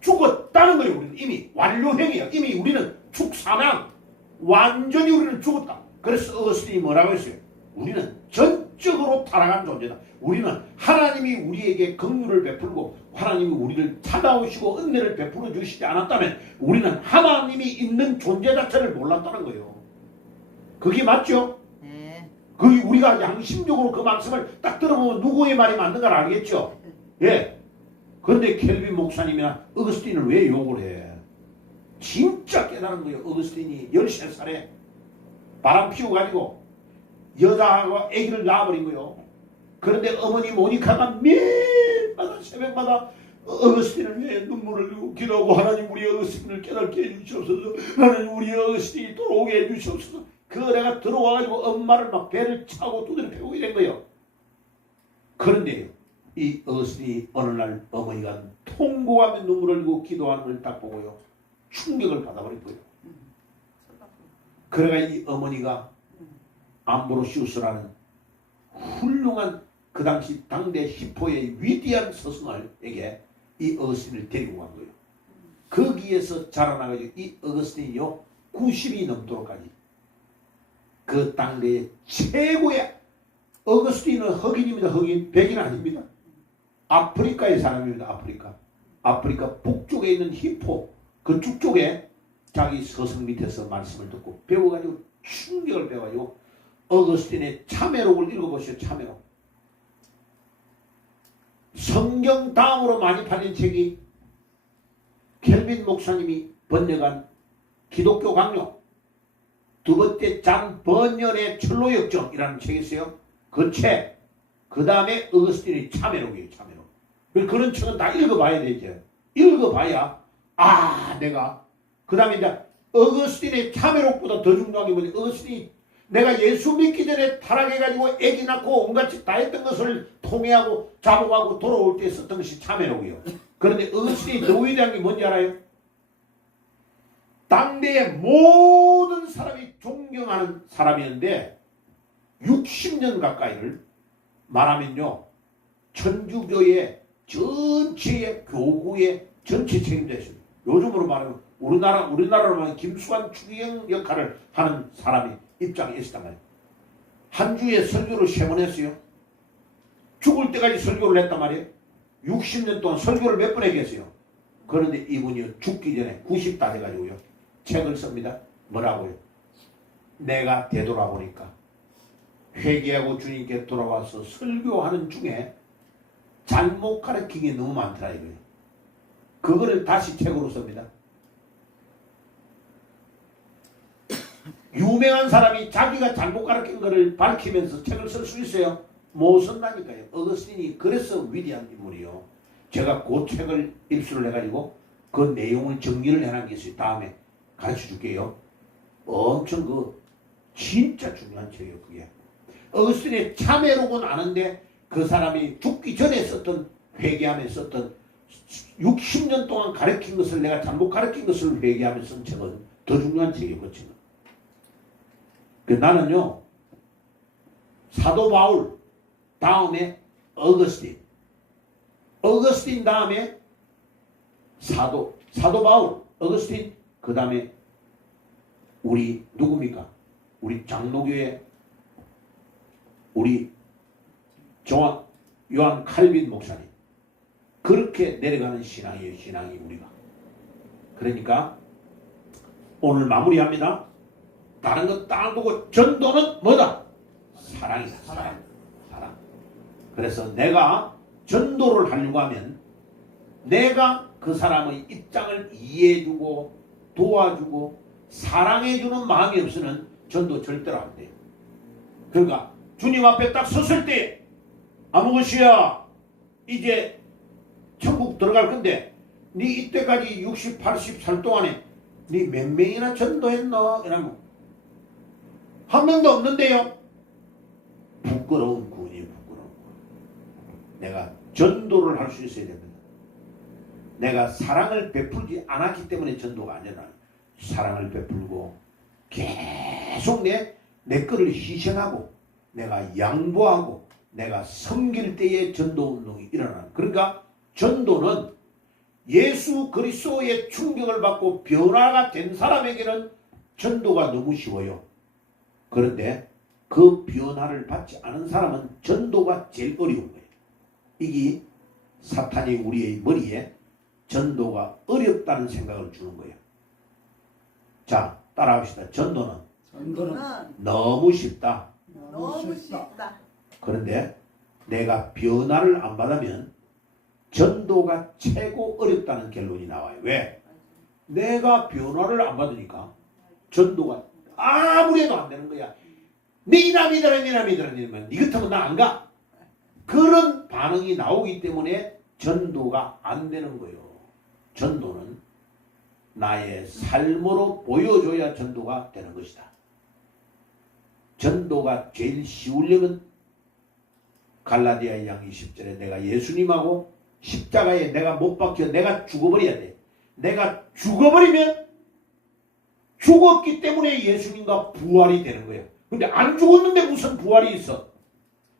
죽었다는 거예요. 우리는 이미 완료형이에요. 이미 우리는 죽사망. 완전히 우리는 죽었다. 그래서 어스틴이 뭐라고 했어요? 우리는 전적으로 타락한 존재다. 우리는 하나님이 우리에게 긍휼을 베풀고 하나님이 우리를 찾아오시고 은혜를 베풀어 주시지 않았다면 우리는 하나님이 있는 존재 자체를 몰랐다는 거예요. 그게 맞죠? 네. 그게 우리가 양심적으로 그 말씀을 딱 들어보면 누구의 말이 맞는 걸 알겠죠? 예. 그런데 켈빈 목사님이나 어거스틴을 왜 욕을 해? 진짜 깨달은 거예요. 어거스틴이 13살에 바람 피워가지고 여자하고 아기를 낳아버린 거예요. 그런데 어머니 모니카가 매일마다 새벽마다 어거스틴을 위해 눈물을 흘리고 기도하고 하나님 우리 어거스틴을 깨닫게 해주시옵소서. 하나님 우리 어거스틴이 돌아오게 해주시옵소서. 내가 들어와가지고 엄마를 막 배를 차고 두드려 패우게 된 거예요. 그런데 이 어거스틴이 어느 날 어머니가 통곡하며 눈물을 흘리고 기도하는 걸 딱 보고요. 충격을 받아버린 거예요. 그래가 이 어머니가 암브로시우스라는 훌륭한 그 당시 당대 히포의 위대한 스승에게 이 어거스틴을 데리고 간 거예요. 거기에서 자라나가지고 이 어거스틴이요 90이 넘도록까지 그 당대의 최고의 어거스틴은 흑인입니다. 흑인 백인 아닙니다. 아프리카의 사람입니다. 아프리카 북쪽에 있는 히포 그쪽 쪽에 자기 스승 밑에서 말씀을 듣고 배워가지고 충격을 배워가지고 어거스틴의 참회록을 읽어보시오. 참회록. 성경 다음으로 많이 팔린 책이 켈빈 목사님이 번역한 기독교 강요 두 번째 잔 번연의 철로역정이라는 책이 있어요. 그 책. 그 다음에 어거스틴의 참회록이에요. 참회록. 그런 책은 다 읽어봐야 되죠. 읽어봐야 내가 그 다음에 이제 어거스틴의 참회록보다 더 중요한 게 뭐냐. 어거스틴이 내가 예수 믿기 전에 타락해가지고 애기 낳고 온갖 짓 다 했던 것을 통회하고 자복하고 돌아올 때 썼던 것이 참회록이에요. 그런데 어거스틴이 더 위대한 게 뭔지 알아요? 당대의 모든 사람이 존경하는 사람이었는데 60년 가까이를 말하면요. 천주교의 전체의 교구의 전체 책임자 있습니다. 요즘으로 말하면 우리나라로 말하면 김수환 추기경 역할을 하는 사람이 입장에 있었단 말이에요. 한 주에 설교를 3번 했어요. 죽을 때까지 설교를 했단 말이에요. 60년 동안 설교를 몇 번 했겠어요. 그런데 이분이 죽기 전에 90 다 돼가지고요. 책을 씁니다. 뭐라고요? 내가 되돌아보니까 회개하고 주님께 돌아와서 설교하는 중에 잘못 가르친 게 너무 많더라 이거예요. 그거를 다시 책으로 씁니다. 유명한 사람이 자기가 잘못 가르친 거를 밝히면서 책을 쓸 수 있어요? 못 쓴다니까요. 어거스틴이 그래서 위대한 인물이요. 제가 그 책을 입수를 해가지고 그 내용을 정리를 해놓은 게 있어요. 다음에 가르쳐 줄게요. 엄청 진짜 중요한 책이에요. 그게 어거스틴의 참회록은 아는데 그 사람이 죽기 전에 썼던 회개하며 썼던 60년 동안 가르친 것을 내가 잘못 가르친 것을 회개하며 쓴 책은 더 중요한 책이에요. 그 책은. 나는요 사도 바울 다음에 어거스틴 다음에 사도 바울 어거스틴 그 다음에 우리 누굽니까? 우리 장로교회 우리 요한 칼빈 목사님 그렇게 내려가는 신앙이에요. 신앙이 우리가. 그러니까 오늘 마무리합니다. 다른 것 따두고 전도는 뭐다? 사랑이다. 사랑. 그래서 내가 전도를 하려고 하면 내가 그 사람의 입장을 이해해주고 도와주고 사랑해주는 마음이 없으면 전도 절대로 안 돼요. 그러니까 주님 앞에 딱 섰을 때 아무것이야 이제 천국 들어갈 건데 네 이때까지 60, 80 살 동안에 네 몇 명이나 전도했노? 이러면 한 명도 없는데요. 부끄러운 군이 부끄러운 군. 내가 전도를 할 수 있어야 됩니다. 내가 사랑을 베풀지 않았기 때문에 전도가 아니라 사랑을 베풀고 계속 내 거를 희생하고 내가 양보하고 내가 섬길 때에 전도운동이 일어나는. 그러니까 전도는 예수 그리스도의 충격을 받고 변화가 된 사람에게는 전도가 너무 쉬워요. 그런데 그 변화를 받지 않은 사람은 전도가 제일 어려운 거예요. 이게 사탄이 우리의 머리에 전도가 어렵다는 생각을 주는 거예요. 자, 따라합시다. 전도는 너무 쉽다. 너무 쉽다. 그런데 내가 변화를 안 받으면 전도가 최고 어렵다는 결론이 나와요. 왜? 내가 변화를 안 받으니까 전도가 아무리 해도 안 되는 거야. 니나 믿어라 이러면 니 같으면 나 안 가. 그런 반응이 나오기 때문에 전도가 안 되는 거예요. 전도는 나의 삶으로 보여줘야 전도가 되는 것이다. 전도가 제일 쉬우려면 갈라디아 양 20절에 내가 예수님하고 십자가에 내가 못 박혀 내가 죽어버려야 돼. 내가 죽어버리면 죽었기 때문에 예수님과 부활이 되는 거예요. 근데 안 죽었는데 무슨 부활이 있어?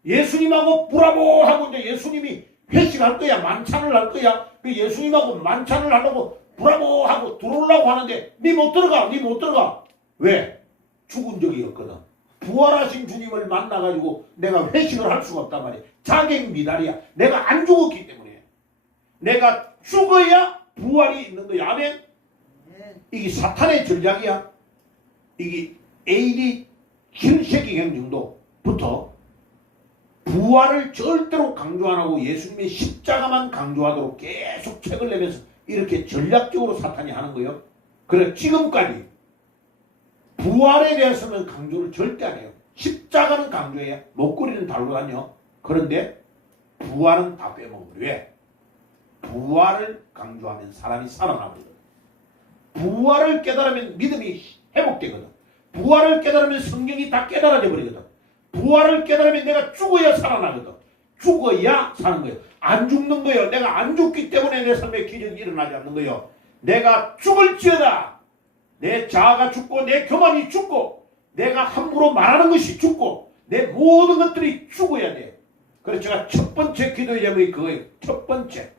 예수님하고 브라보 하고 이제 예수님이 회식할 거야. 만찬을 할 거야. 그 예수님하고 만찬을 하려고 브라보 하고 들어오려고 하는데 니 못 들어가. 왜? 죽은 적이 없거든. 부활하신 주님을 만나가지고 내가 회식을 할 수가 없단 말이야. 자객 미달이야. 내가 안 죽었기 때문에. 내가 죽어야 부활이 있는 거야. 아멘? 이게 사탄의 전략이야. 이게 AD 7세기경 정도부터 부활을 절대로 강조 안 하고 예수님의 십자가만 강조하도록 계속 책을 내면서 이렇게 전략적으로 사탄이 하는 거예요. 그래 지금까지 부활에 대해서는 강조를 절대 안 해요. 십자가는 강조해요. 목걸이는 달고 다녀. 그런데 부활은 다 빼먹어요. 왜? 부활을 강조하면 사람이 살아나거든. 부활을 깨달으면 믿음이 회복되거든. 부활을 깨달으면 성경이 다 깨달아져 버리거든. 부활을 깨달으면 내가 죽어야 살아나거든. 죽어야 사는 거예요. 안 죽는 거예요. 내가 안 죽기 때문에 내 삶에 기적이 일어나지 않는 거예요. 내가 죽을지어다. 내 자아가 죽고 내 교만이 죽고 내가 함부로 말하는 것이 죽고 내 모든 것들이 죽어야 돼. 그래서 제가 첫 번째 기도의 제목이 그거예요. 첫 번째.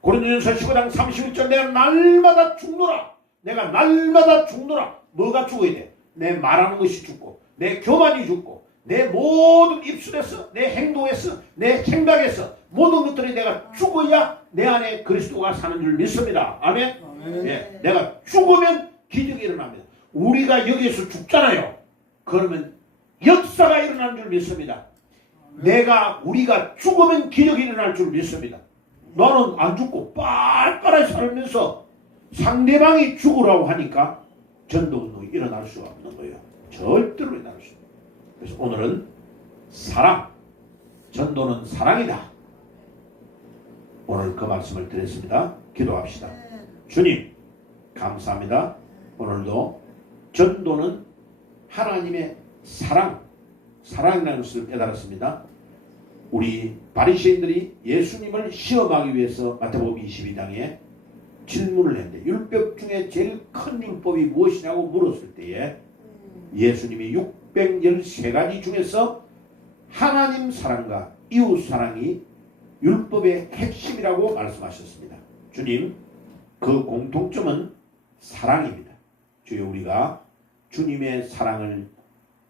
고린도전서 15장 31절 내가 날마다 죽노라. 내가 날마다 죽노라. 뭐가 죽어야 돼? 내 말하는 것이 죽고 내 교만이 죽고 내 모든 입술에서 내 행동에서 내 생각에서 모든 것들이 내가 죽어야 내 안에 그리스도가 사는 줄 믿습니다. 아멘? 예, 내가 죽으면 기적이 일어납니다. 우리가 여기에서 죽잖아요. 그러면 역사가 일어나는 줄 믿습니다. 우리가 죽으면 기적이 일어날 줄 믿습니다. 너는 안 죽고 빨빨하게 살면서 상대방이 죽으라고 하니까 전도운동이 일어날 수가 없는 거예요. 절대로 일어날 수 없어요. 그래서 오늘은 사랑, 전도는 사랑이다. 오늘 그 말씀을 드렸습니다. 기도합시다. 주님 감사합니다. 오늘도 전도는 하나님의 사랑이라는 것을 깨달았습니다. 우리 바리새인들이 예수님을 시험하기 위해서 마태복음 22장에 질문을 했는데 율법 중에 제일 큰 율법이 무엇이냐고 물었을 때에 예수님이 613가지 중에서 하나님 사랑과 이웃 사랑이 율법의 핵심이라고 말씀하셨습니다. 주님, 그 공통점은 사랑입니다. 주여, 우리가 주님의 사랑을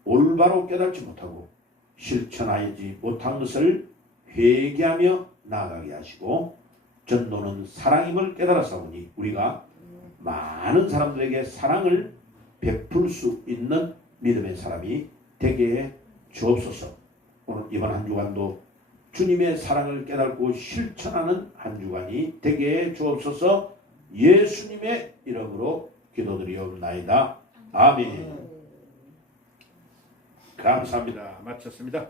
올바로 깨닫지 못하고 실천하지 못한 것을 회개하며 나아가게 하시고 전도는 사랑임을 깨달았사오니 우리가 많은 사람들에게 사랑을 베풀 수 있는 믿음의 사람이 되게 해 주옵소서. 오늘 이번 한 주간도 주님의 사랑을 깨닫고 실천하는 한 주간이 되게 해 주옵소서. 예수님의 이름으로 기도드리옵나이다. 아멘. 감사합니다. 마쳤습니다.